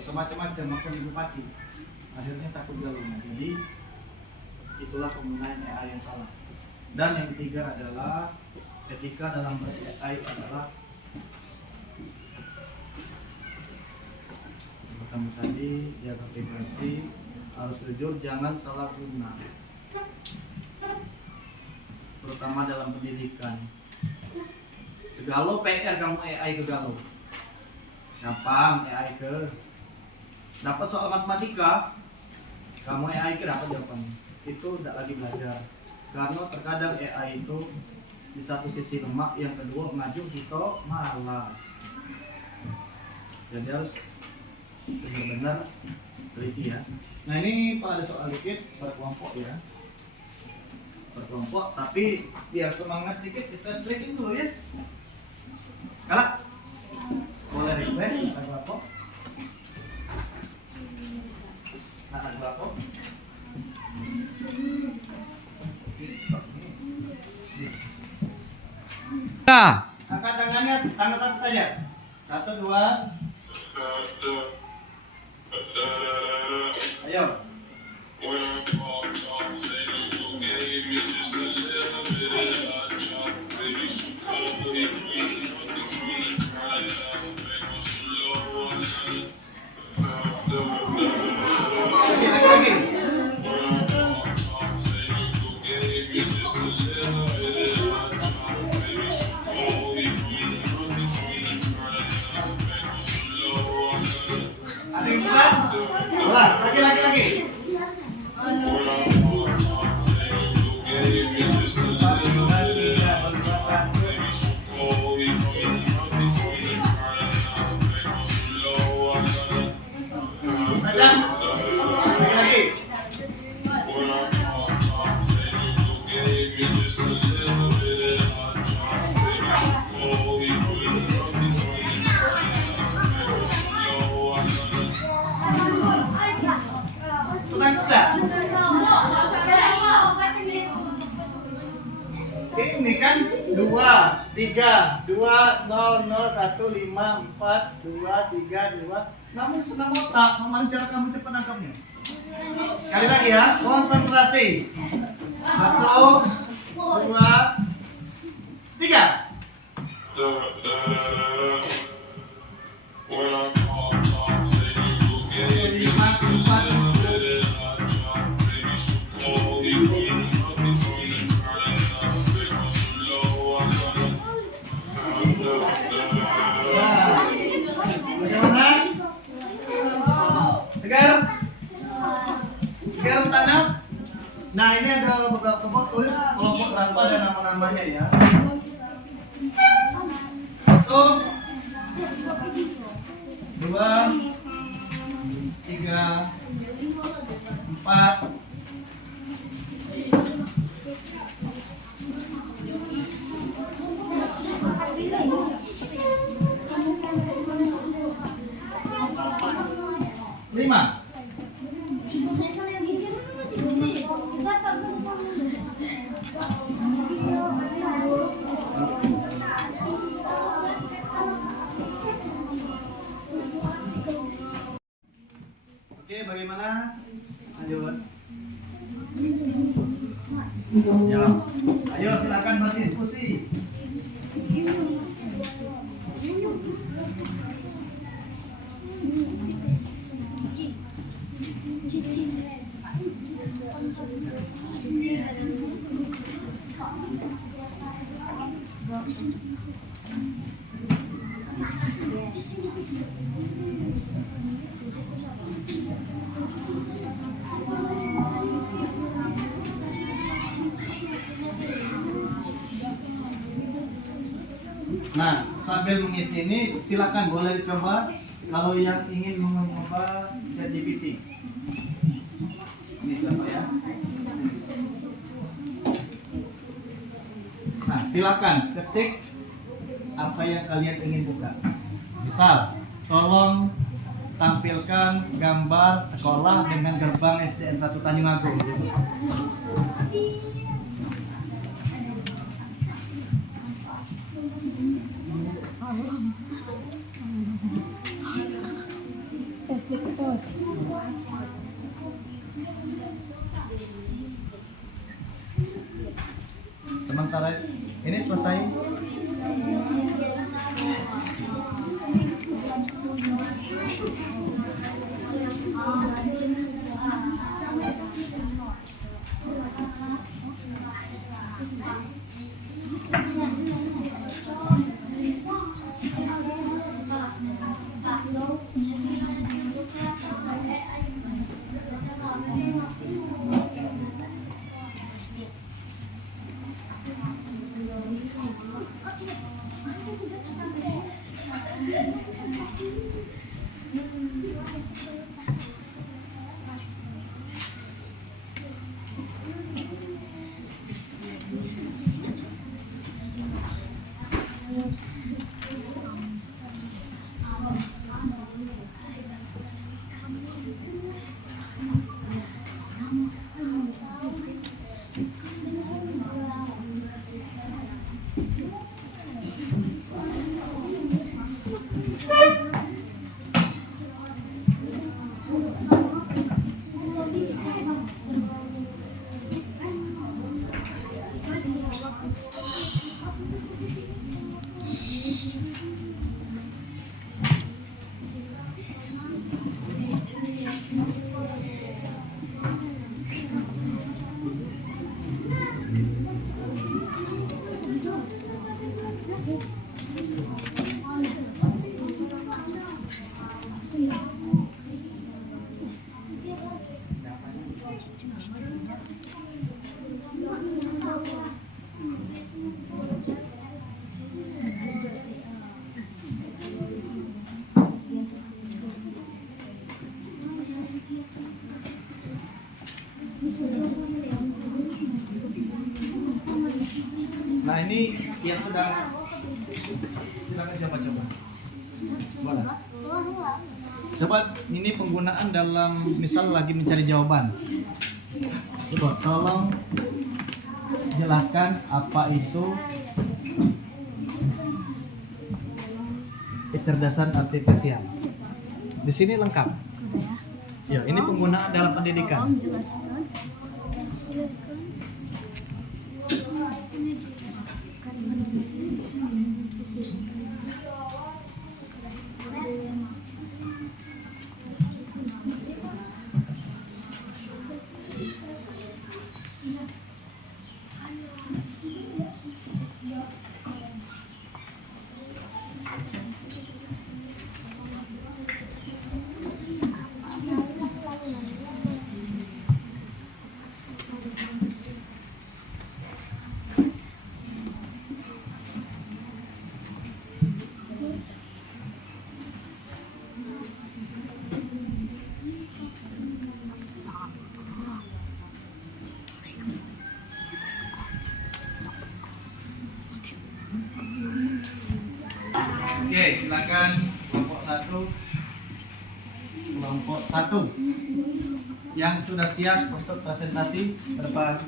semacam-macam maupun di bupati. Akhirnya takut galau. Jadi itulah penggunaan AI yang salah. Dan yang ketiga adalah etika dalam ber-AI adalah yang pertama tadi jaga privasi, harus jujur, jangan salah guna, terutama dalam pendidikan. Segala PR kamu AI ke galau, gampang AI ke dapat soal matematika, kamu AI ke dapat jawabannya, itu tidak lagi belajar. Karena terkadang AI itu di satu sisi lemak, yang kedua maju kita malas. Jadi harus benar-benar teliti ya. Nah ini kalau ada soal dikit berkelompok ya, berkelompok, tapi biar semangat dikit kita breaking dulu ya. Kalak boleh request ada kelompok, ada kelompok. Angkat tangannya, tangan satu saja. Satu, dua. Ayo. Lagi. Ada yang kurang? Lagi. Lagi. Ini kan 2, 3, 2, 0, 0, 1, 5, 4, 2, 3, 2. Namun senang otak, memancar kamu cepat nangkapnya. Sekali lagi ya, konsentrasi. 1, 2, 3. Bagaimana? Segar? Segar tanam? Nah, ini ada beberapa kelompok, tulis kelompok berapa ada nama-namanya ya. 1, 2, 3, 4. Lima. Oke, bagaimana? Lanjut. Ya. Ayo silakan berdiskusi. Nah, sambil mengisi ini silakan boleh dicoba kalau yang ingin mencoba ChatGPT. Ini siapa ya? Nah, silakan ketik apa yang kalian ingin buka. Misal, tolong tampilkan gambar sekolah dengan gerbang SDN 1 Tanjung Agung. Sementara ini selesai. Nah ini yang sedang coba. Boleh. Coba ini penggunaan dalam misal lagi mencari jawaban. Coba tolong jelaskan apa itu kecerdasan artifisial. Di sini lengkap. Ya, ini penggunaan dalam pendidikan. Oke, silakan kelompok satu yang sudah siap untuk presentasi ke depan.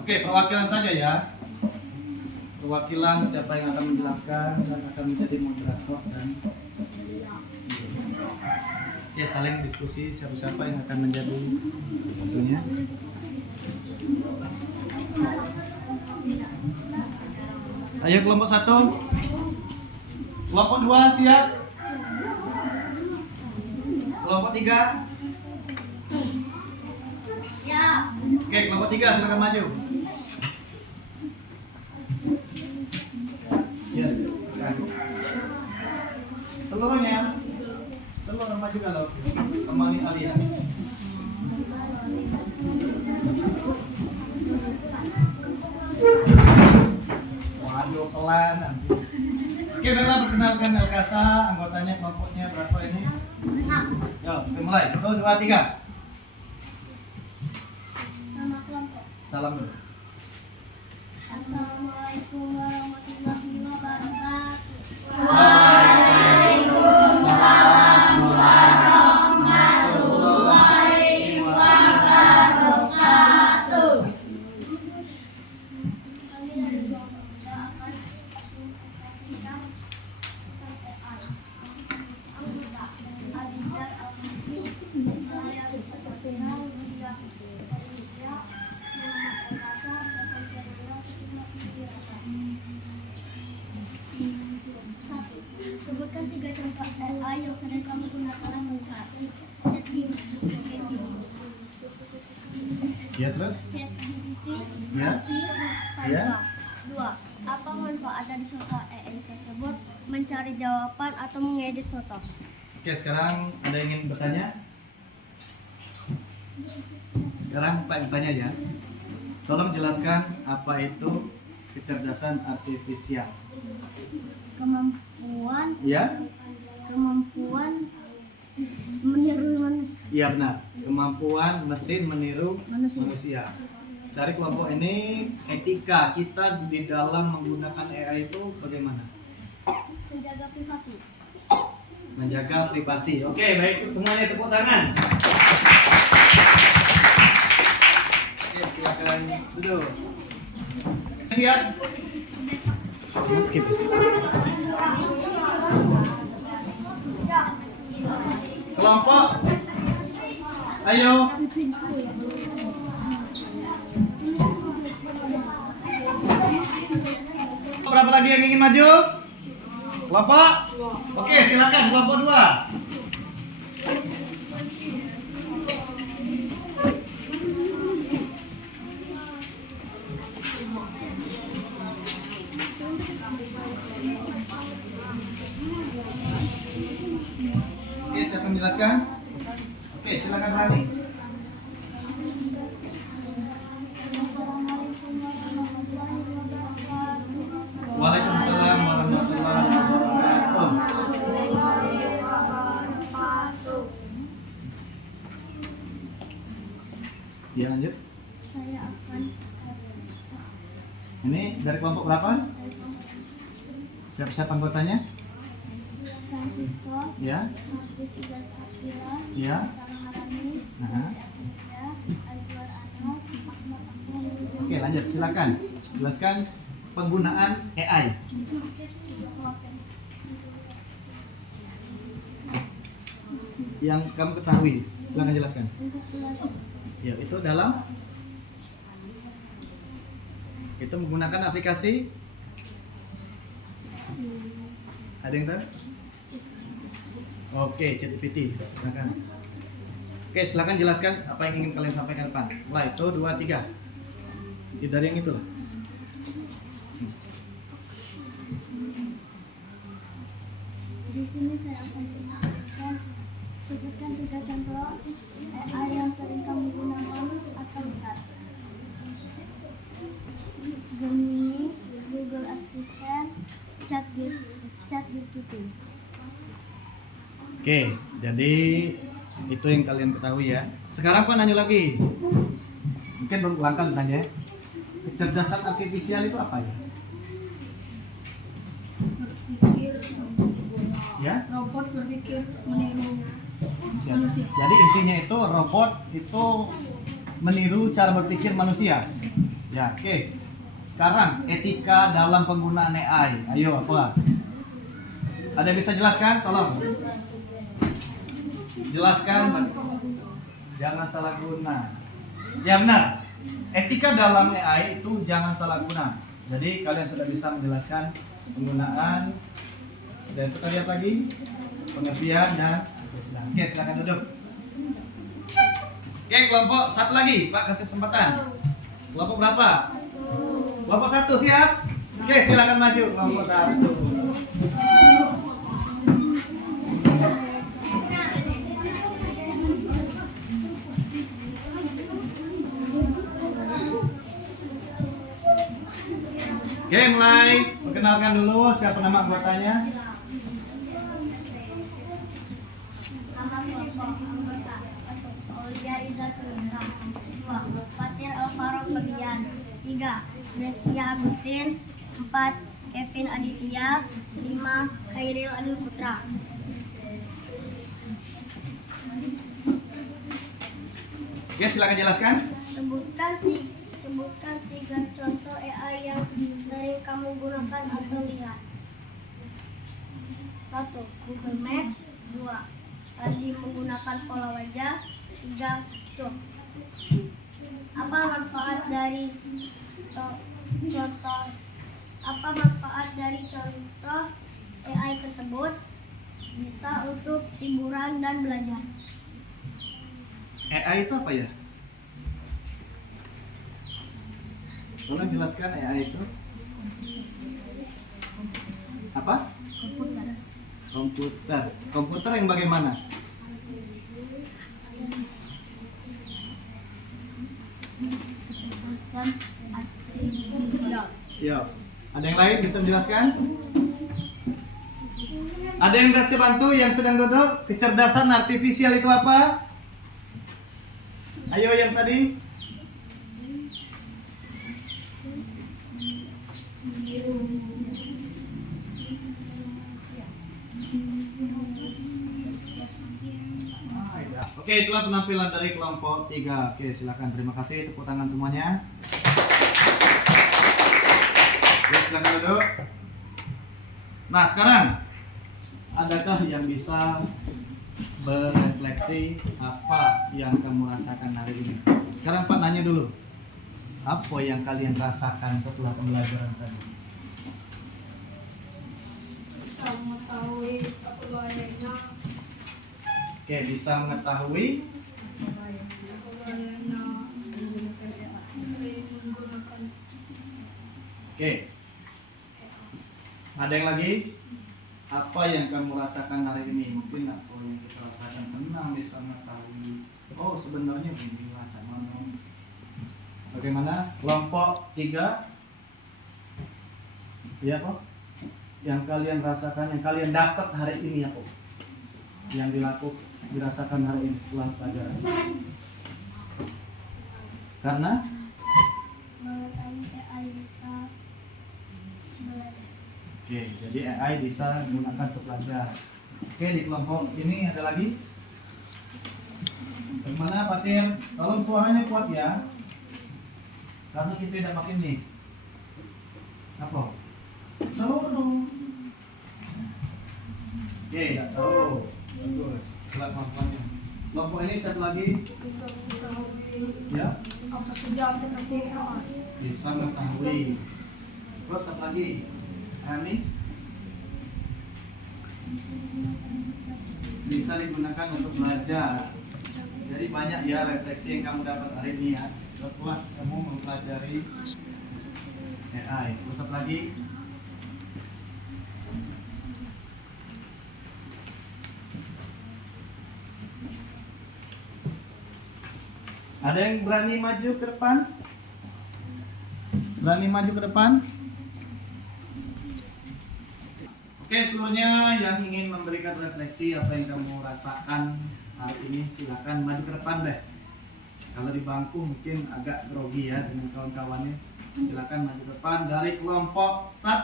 Oke, perwakilan saja ya. Perwakilan siapa yang akan menjelaskan dan akan menjadi moderator dan ya saling diskusi siapa-siapa yang akan menjadi tentunya. Ayo kelompok 1. Kelompok 2 siap. Kelompok 3. Ya. Oke, kelompok 3 silakan maju. Ya, silakan. Seluruhnya. Seluruh maju kalau kembali alih. Waduh, pelan nanti. Oke, baiklah, perkenalkan Elkasa, anggotanya kelompoknya berapa ini? 6. Yo, oke, mulai. 1, 2, 3. Nama kelompok. Salam dulu. Assalamualaikum warahmatullahi wabarakatuh. Waalaikumsalam warahmatullahi wabarakatuh. Sebutkan 3 contoh AI yang sering kamu gunakan dalam ChatGPT. Ya, terus? ChatGPT, Ya. Ya. 2. Apa manfaat dari contoh AI tersebut? Mencari jawaban atau mengedit foto. Oke, sekarang ada yang ingin bertanya? Sekarang Pak yang bertanya ya. Tolong jelaskan apa itu kecerdasan artifisial. Kemampuan Ya? Kemampuan meniru manusia. Iya benar. Kemampuan mesin meniru Manusia. manusia. Dari kelompok ini, etika kita di dalam menggunakan AI itu bagaimana? Menjaga privasi. Menjaga privasi. Oke, baik, semuanya tepuk tangan. Oke, silakan duduk. Siap? Skip. Kelompok. Ayo. Berapa lagi yang ingin maju? Kelompok? Oke, silakan kelompok 2. menjelaskan? Oke, silakan Rani. Assalamualaikum warahmatullahi wabarakatuh. Waalaikumsalam warahmatullahi wabarakatuh. Ya, lanjut. Saya akan Ini dari kelompok berapa? Siapa anggotanya? Francisco, Ya. Martis Igas Akila, Ya. Sarah Harani, Aha. Asmida, Azwar Anas, Ahmad Ahmad. Oke, lanjut. Silakan. Jelaskan penggunaan AI. Yang kamu ketahui, silakan jelaskan. Untuk belajar Ya, itu itu menggunakan aplikasi. Ada yang tahu? Oke, ChatGPT. Silakan. Oke, silakan jelaskan apa yang ingin kalian sampaikan depan. Mulai, 1, 2, 3. Dari yang itulah. di sini saya akan sebutkan 3 contoh AI yang sering kamu gunakan atau lihat. Gemini, Google Assistant, ChatGPT. Oke, jadi itu yang kalian ketahui ya. Sekarang Pak nanya lagi. Mungkin berulangkan tanya. Kecerdasan artifisial itu apa ya? Berpikir Ya. robot berpikir meniru Ya. manusia. Jadi intinya itu robot itu meniru cara berpikir manusia. Ya, oke. Sekarang etika dalam penggunaan AI. Ayo, apa? Ada yang bisa jelaskan? Tolong. Jelaskan. Jangan salah guna. Ya benar. Etika dalam AI itu jangan salah guna. Jadi kalian sudah bisa menjelaskan penggunaan dan kita lihat lagi pengertian dan oke, silakan duduk. Oke, kelompok satu lagi, Pak kasih kesempatan. Kelompok berapa? Kelompok 1 siap? Oke, silakan maju kelompok 1. Oke, mulai. Perkenalkan dulu siapa nama anggotanya. Nama kelompok anggota 1. Aulia Izatul Islam. 2. Fatir Alvaro Fabian. 3. Destia Agustin. 4. Kevin Aditya. 5. Khairil Adil Putra. Oke, silakan jelaskan. Sebutkan 3 contoh AI yang sering kamu gunakan atau lihat. 1. Google Maps. 2. Sandi menggunakan pola wajah. 3. TikTok. Apa manfaat dari contoh AI tersebut? Bisa untuk hiburan dan belajar. AI itu apa ya? Tolong jelaskan AI itu. Apa? Komputer. Komputer. Komputer yang bagaimana? Kecerdasan artifisial. Ya. Ada yang lain bisa menjelaskan? Ada yang bisa bantu yang sedang duduk? Kecerdasan artifisial itu apa? Ayo yang tadi. Oke, itulah penampilan dari kelompok 3. Oke, silakan. Terima kasih. Tepuk tangan semuanya. Oke, silakan duduk. Nah, sekarang adakah yang bisa berefleksi apa yang kamu rasakan hari ini? Sekarang Pak nanya dulu. Apa yang kalian rasakan setelah pembelajaran tadi? Bisa mengetahui apa bahayanya Oke, bisa mengetahui. sering menggunakan Oke. Ada yang lagi? Apa yang kamu rasakan hari ini? Mungkin apa yang kita rasakan senang bisa mengetahui. Oh sebenarnya beginilah cara. Bagaimana kelompok 3? Ya kok? Yang kalian rasakan, yang kalian dapat hari ini ya kok? Yang dirasakan hari ini setelah pelajaran. Karena mengetahui AI bisa belajar. oke, jadi AI bisa digunakan untuk belajar. Oke, di kelompok ini ada lagi. Bagaimana Pak Tir? Tolong suaranya kuat ya. Karena kita tidak pakai nih. Apa? Seluruh dong. Oke, tahu. Bagus. Kelak manfaatnya. Kelompok ini satu lagi. Bisa mengetahui Ya, apa saja aplikasi AI. bisa mengetahui. Terus satu lagi. Ani bisa digunakan untuk belajar. Jadi banyak ya refleksi yang kamu dapat hari ini ya setelah kamu mempelajari AI. Terus satu lagi. Ada yang berani maju ke depan? Berani maju ke depan? Oke, seluruhnya yang ingin memberikan refleksi apa yang kamu rasakan hari ini silakan maju ke depan deh. Kalau di bangku mungkin agak grogi ya dengan kawan-kawannya. Silakan maju ke depan dari kelompok 1.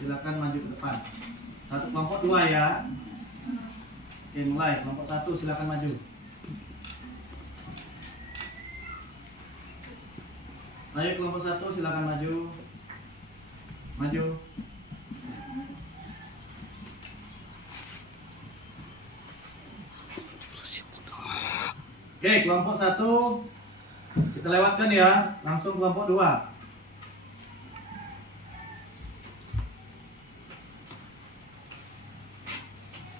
Silakan maju ke depan. Satu kelompok 2 ya. Oke, mulai kelompok 1 silakan maju. Ayo kelompok 1 silakan maju. Maju. Oke, kelompok 1 kita lewatkan ya, langsung kelompok 2.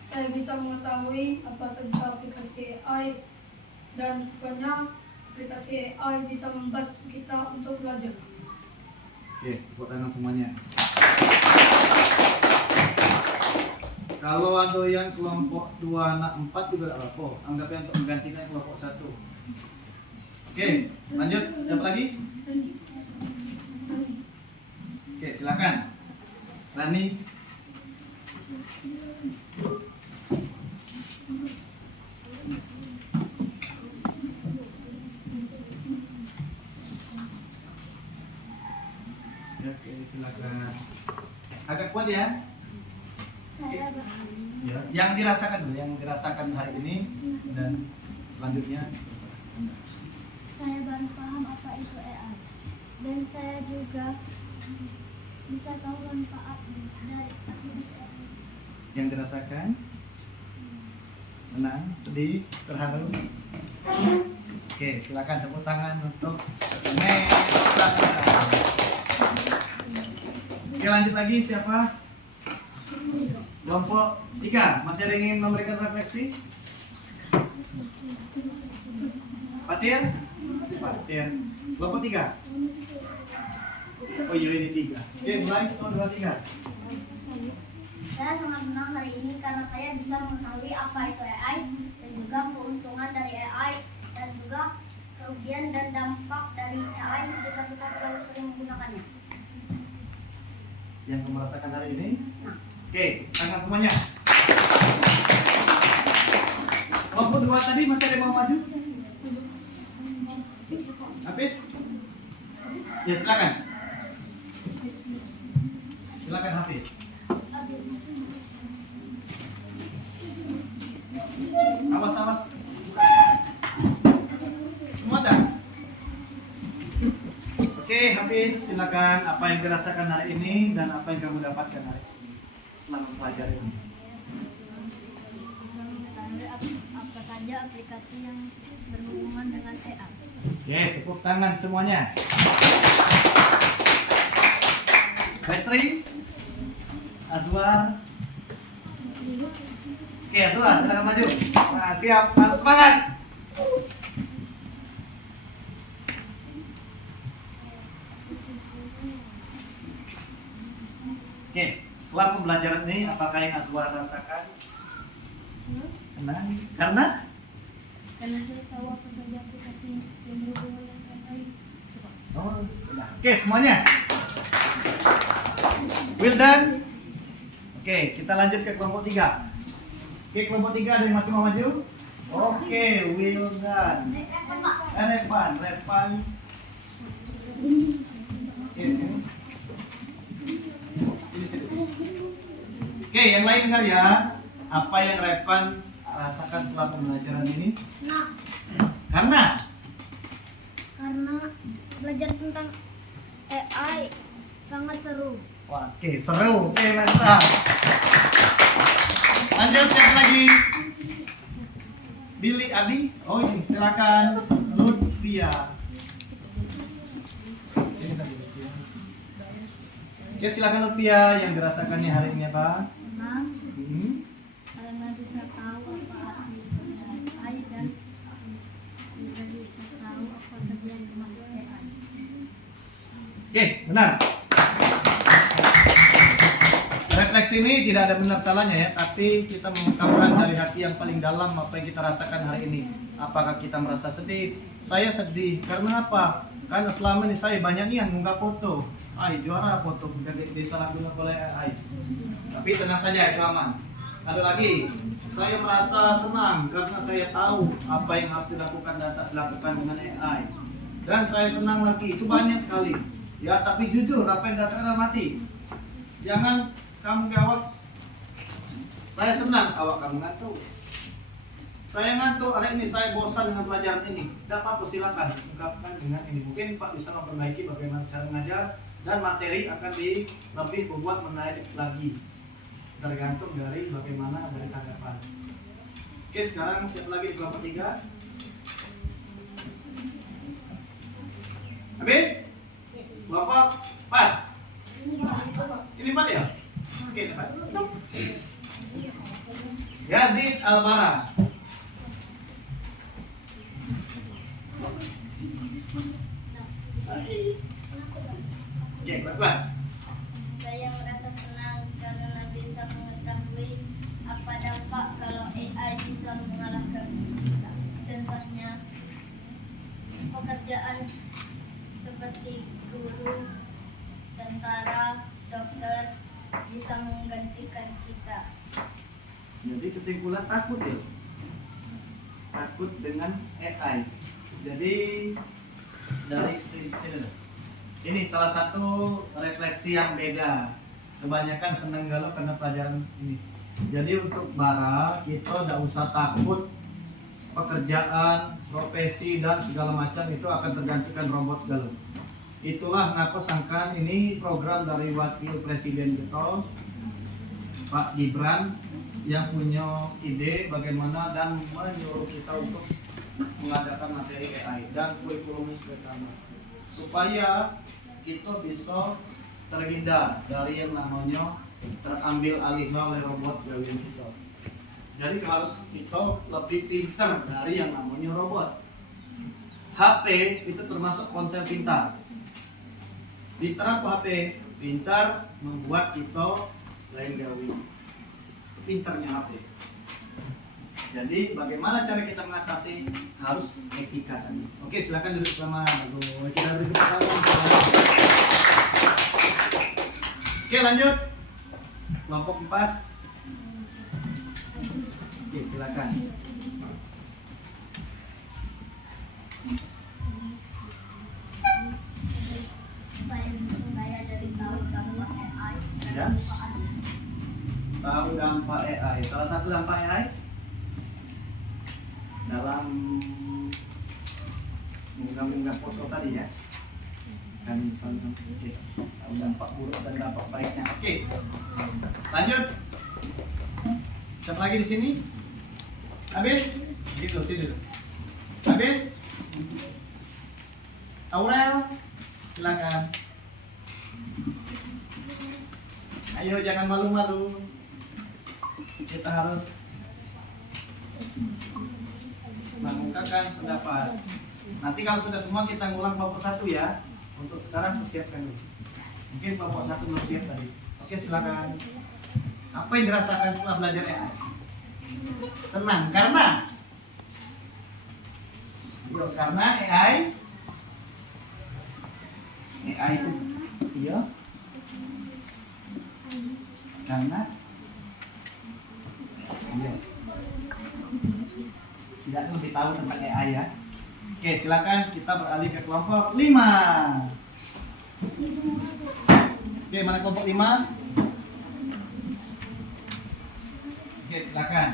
Saya bisa mengetahui apa saja aplikasi AI dan banyak aplikasi AI bisa membantu kita untuk belajar. Oke, tepuk tangan semuanya. Kalau ada yang kelompok 2 anak 4 juga tidak apa-apa. Anggapnya untuk menggantikan kelompok 1. Oke, lanjut. Siapa lagi? Oke, silakan. Rani. Oke, silakan. Agak kuat ya. Saya Ya, yang dirasakan dulu, yang dirasakan hari ini dan selanjutnya. saya baru paham apa itu AI dan saya juga bisa tahu manfaat dari aplikasi AI. Yang dirasakan senang, sedih, terharu. Oke, silakan tepuk tangan untuk Meta. Oke, lanjut lagi siapa? Kelompok 3, masih ada yang ingin memberikan refleksi? Patir? Patir. Kelompok 3. Oh iya ini 3. Oke, mulai 1, 2, 3. Saya sangat senang hari ini karena saya bisa mengetahui apa itu AI dan juga keuntungan dari AI dan juga kerugian dan dampak dari AI jika kita terlalu sering menggunakannya. Yang kamu rasakan hari ini? Nah, Oke, tangan semuanya. Kelompok 2 tadi masih ada yang mau maju? Habis? Ya silakan. Silakan Hafiz. Awas. Semua dah. Oke, Hafiz, silakan apa yang dirasakan hari ini dan apa yang kamu dapatkan hari ini setelah mempelajari ini. bisa mengetahui apa saja aplikasi yang berhubungan dengan AI. Oke, tepuk tangan semuanya. Bateri, Azwar. Oke, Azwar, silakan maju. Nah, siap, harus semangat. Oke, setelah pembelajaran ini, apakah yang Azwar rasakan? Senang. Karena saya tahu apa saja aplikasi yang berhubungan dengan AI. oh, sudah. Oke, semuanya. Well done. Oke, kita lanjut ke kelompok 3. Oke, kelompok 3 ada yang masih mau maju? Oke, well done. Repan. Oke, sini. Sini. Oke, yang lain dengar ya. Apa yang Repan rasakan setelah pembelajaran ini? Nah, Karena belajar tentang AI sangat seru. wah, oke, seru. Oke, mantap. Lanjut siapa lagi? Billy Abi. Oh ini, silakan. Lutfia. Sini saja, Lutfia. Oke, silakan Lutfia yang dirasakannya hari ini apa? Senang Hmm. karena bisa tahu apa arti AI dan juga bisa tahu apa saja yang termasuk AI. Oke, benar. Refleksi ini tidak ada benar salahnya ya, tapi kita mengungkapkan dari hati yang paling dalam apa yang kita rasakan hari ini. Apakah kita merasa sedih? Saya sedih karena apa? Karena selama ini saya banyak nih yang mengunggah foto. Juara foto disalahgunakan oleh AI. Tapi tenang saja, itu aman. Ada lagi, saya merasa senang karena saya tahu apa yang harus dilakukan dan tak dilakukan dengan AI. Dan saya senang lagi, itu banyak sekali. Ya, tapi jujur, apa yang dirasakan dalam hati? Jangan kamu jawab, saya senang, awak kamu ngantuk. Saya ngantuk, hari ini saya bosan dengan pelajaran ini. Tidak apa-apa, silakan ungkapkan dengan ini. Mungkin Pak bisa memperbaiki bagaimana cara mengajar dan materi akan lebih membuat menarik lagi. Tergantung dari bagaimana dari tanggapan. Oke, sekarang siapa lagi di kelompok 3? Habis? Kelompok 4. Ini 4 ya? Oke, ini 4. Yazid Albara. Oke, pelan-pelan. Saya merasa senang karena bisa mengetahui apa dampak kalau AI bisa mengalahkan kita. Contohnya, pekerjaan seperti guru, tentara, dokter bisa menggantikan kita. Jadi kesimpulan takut ya? Takut dengan AI. Jadi dari sini ini salah satu refleksi yang beda. Kebanyakan senang galau karena pelajaran ini. Jadi untuk Bara, kita tidak usah takut pekerjaan, profesi dan segala macam itu akan tergantikan robot galau. Itulah kenapa sangkan ini program dari Wakil Presiden kita, Pak Gibran, yang punya ide bagaimana dan menyuruh kita untuk mengadakan materi AI dan kurikulum bersama supaya kita bisa terhindar dari yang namanya terambil alih oleh robot gawian kita. Jadi harus kita lebih pintar dari yang namanya robot. HP itu termasuk konsep pintar. Pintar apa HP? Pintar membuat kita lain gawi. Pintarnya HP. Jadi bagaimana cara kita mengatasi harus etika tadi. Oke, silakan duduk bersama. Kita duduk bersama. Oke, lanjut. Kelompok 4. Oke, silakan. Saya dari tahu dampak AI dan Ya. manfaat. Tahu dampak AI. Salah satu dampak AI dalam mengunggah foto tadi ya. Kan misalnya oke, tahu dampak buruk dan dampak baiknya. Oke. Lanjut. Siapa lagi di sini? Habis? Gitu, sini. Habis? Aurel, silakan. Ayo jangan malu-malu. Kita harus mengungkapkan pendapat. Nanti kalau sudah semua kita ngulang kelompok 1 ya. Untuk sekarang persiapkan dulu. Mungkin kelompok 1 belum siap tadi. Oke, silakan. Apa yang dirasakan setelah belajar AI? Senang karena AI itu iya karena iya tidak lebih tahu tentang AI ya. Oke, silakan kita beralih ke kelompok 5. Oke, mana kelompok 5? Oke, silakan.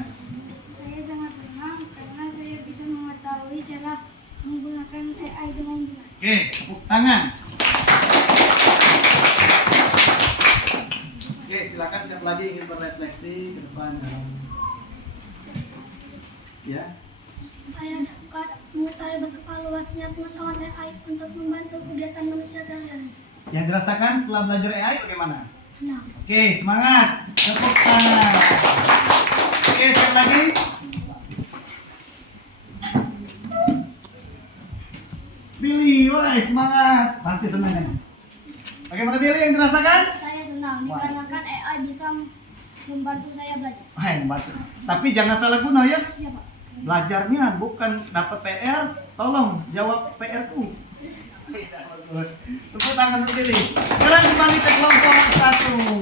Saya sangat senang karena saya bisa mengetahui cara menggunakan AI dengan benar. Oke, tepuk tangan. Oke, silakan siapa lagi ingin berefleksi ke depan. Ya. Saya dapat mengetahui betapa luasnya pengetahuan AI untuk membantu kegiatan manusia sehari-hari. Yang dirasakan setelah belajar AI bagaimana? Senang. Oke, semangat. Tepuk tangan. Oke, siapa lagi? Billy, wah semangat. Pasti senang kan? Bagaimana Billy yang dirasakan? Saya senang dikarenakan AI bisa membantu saya belajar. Wah, membantu. Tapi jangan salah guna ya. Iya, Pak. Belajarnya bukan dapat PR, tolong jawab PR-ku. Tepuk tangan untuk Billy. Sekarang kembali ke kelompok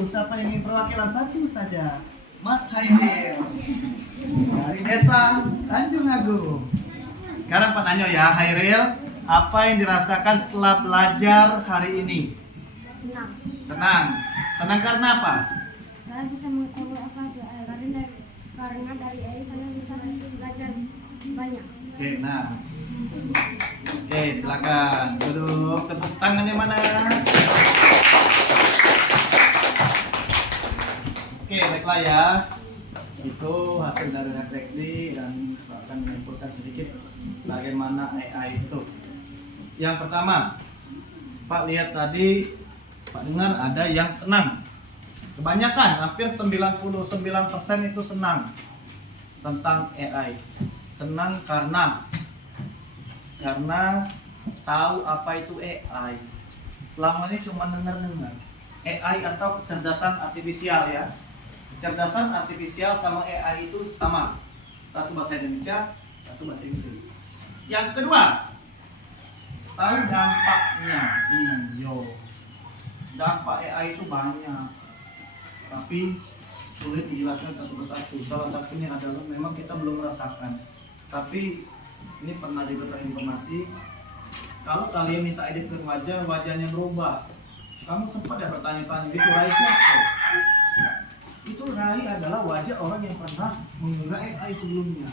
1. Siapa yang ingin perwakilan? Satu saja. Mas Hairil dari desa Tanjung Agung. Sekarang Pak Tanyo ya, Hairil, apa yang dirasakan setelah belajar hari ini? Senang. Senang. Senang karena apa? Saya bisa mengetahui apa itu AI karena dari AI saya bisa belajar banyak. Oke, nah. Oke, silakan duduk. Tepuk tangannya mana? Oke, baiklah ya. Itu hasil dari refleksi dan akan menyimpulkan sedikit bagaimana AI itu. Yang pertama, Pak lihat tadi, Pak dengar ada yang senang. Kebanyakan, hampir 99% itu senang tentang AI. Senang karena tahu apa itu AI. Selama ini cuma dengar-dengar. AI atau kecerdasan artifisial ya. Kecerdasan artifisial sama AI itu sama. Satu bahasa Indonesia, satu bahasa Inggris. Yang kedua, tahu dampaknya. Iyo. Dampak AI itu banyak. Tapi sulit dijelaskan satu persatu. Salah satunya adalah memang kita belum merasakan. Tapi ini pernah didapat informasi, kalau kalian minta edit ke wajah, wajahnya berubah. Kamu sempat ya bertanya-tanya, itu Rai siapa? Itu Rai adalah wajah orang yang pernah mengunggah AI sebelumnya.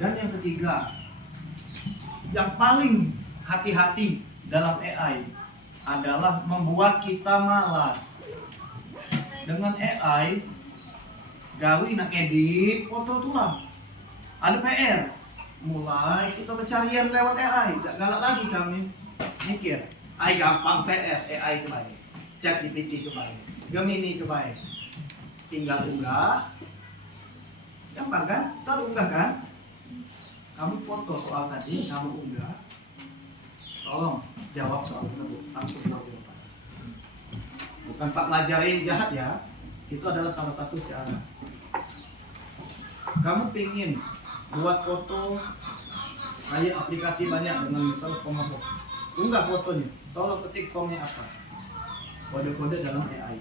Dan yang ketiga, yang paling hati-hati dalam AI adalah membuat kita malas. Dengan AI, gawi nak edit foto tulang. Ada PR. Mulai kita pencarian lewat AI. Tidak galak lagi kami mikir. AI gampang PR, AI kebaik. ChatGPT kebaik. Gemini kebaik. Tinggal unggah. Gampang kan? Tahu unggah kan? Kamu foto soal tadi, kamu unggah. Tolong jawab soal tersebut. Langsung jawab. Bukan Pak pelajarin jahat ya. Itu adalah salah satu cara. Kamu pingin buat foto, kayak aplikasi banyak dengan misalnya Komodo. Unggah fotonya, tolong ketik formnya apa. Kode-kode dalam AI.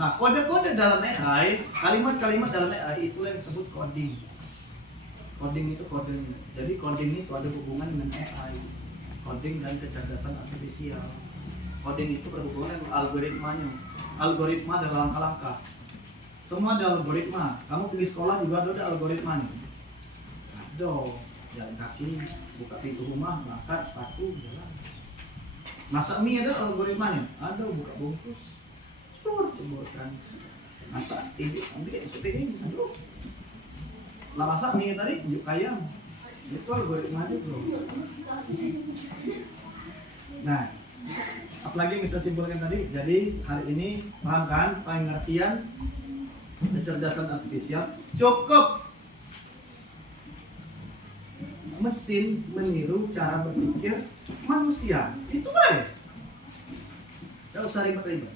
Nah, kode-kode dalam AI, kalimat-kalimat dalam AI itulah yang disebut coding. Coding itu kodenya. Jadi coding itu ada hubungan dengan AI. Coding dan kecerdasan artifisial. Coding itu berhubungan dengan algoritmanya. Algoritma ada langkah-langkah. Semua ada algoritma. Kamu pilih sekolah juga ada algoritmanya. Ada jalan kaki, buka pintu rumah, makan, sepatu, jalan. Masak mie ada algoritmanya. Ada buka bungkus, ceburkan. Masak ini, ambil sepiring, aduh. Lah masak mie tadi, yuk ayam. Itu algoritmanya bro. Nah, apalagi yang bisa simpulkan tadi. Jadi hari ini paham kan pengertian kecerdasan artifisial cukup mesin meniru cara berpikir manusia. Itu baik. Tidak usah ribet-ribet.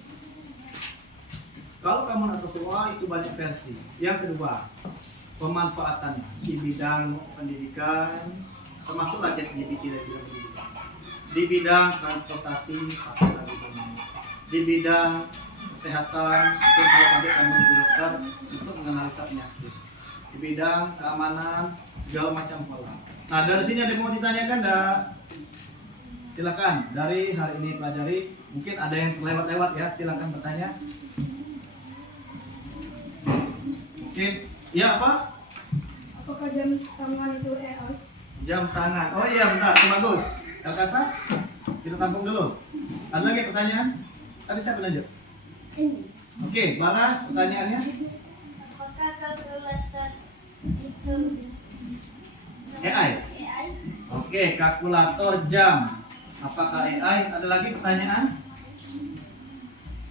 Kalau kamu nak sesuai itu banyak versi. Yang kedua, pemanfaatannya di bidang pendidikan, termasuklah ChatGPT dari bidang pendidikan. Di bidang transportasi, pakai lagi domainnya. Di bidang kesehatan, mungkin kalau ada kamu di dokter untuk menganalisa penyakit. Di bidang keamanan, segala macam pola. Nah, dari sini ada yang mau ditanyakan, enggak? Silakan. Dari hari ini pelajari, mungkin ada yang lewat-lewat ya, silakan bertanya. Mungkin, ya apa? Apakah jam tangan itu AI? Jam tangan. Oh iya, bentar, itu bagus. Kak Kasa, kita tampung dulu. Ada lagi pertanyaan? Tadi siapa lanjut? Ini. Oke, Bara, pertanyaannya? Apakah kalkulator itu AI. AI? Oke, kalkulator jam. Apakah AI? Ada lagi pertanyaan?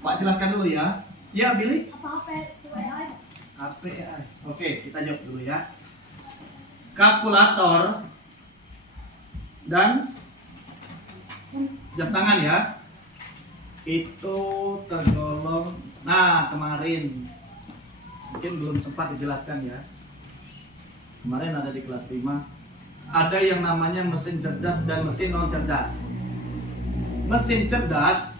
Pak, silahkan dulu ya. Ya, Billy? Apa itu AI? HP AI. Oke, kita jawab dulu ya. Kalkulator dan jam tangan ya. Itu tergolong. Nah, kemarin mungkin belum sempat dijelaskan ya. Kemarin ada di kelas 5. Ada yang namanya mesin cerdas dan mesin non cerdas. Mesin cerdas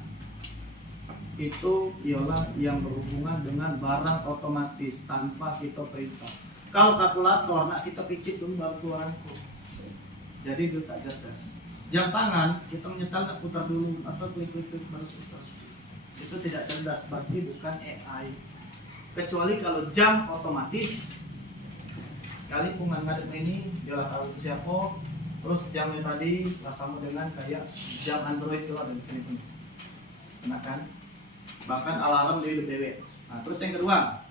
itu ialah yang berhubungan dengan barang otomatis tanpa kita perintah. Kalau kalkulator, nak kita picit dulu baru keluar angka. Jadi itu tak cerdas. Jam tangan kita menyetel tak putar dulu atau klik baru putar. Itu tidak cerdas, berarti bukan AI. Kecuali kalau jam otomatis, sekali pun ngadep ini dia lah tahu itu siapa. Terus jamnya tadi sama dengan kayak jam Android itu ada di sini pun. Enak kan? Bahkan alarm di DW. Nah, terus yang kedua,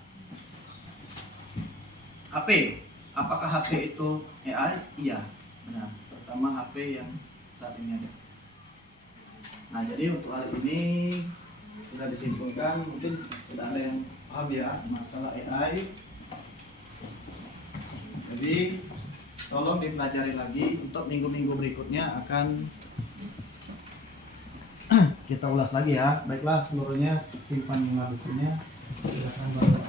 HP. Apakah HP itu AI? Iya, benar. Pertama HP yang saat ini ada. Nah, jadi untuk hari ini sudah disimpulkan, mungkin sudah ada yang paham ya masalah AI. Jadi tolong dipelajari lagi, untuk minggu-minggu berikutnya akan kita ulas lagi ya. Baiklah, seluruhnya simpan bukunya. Silakan bawa.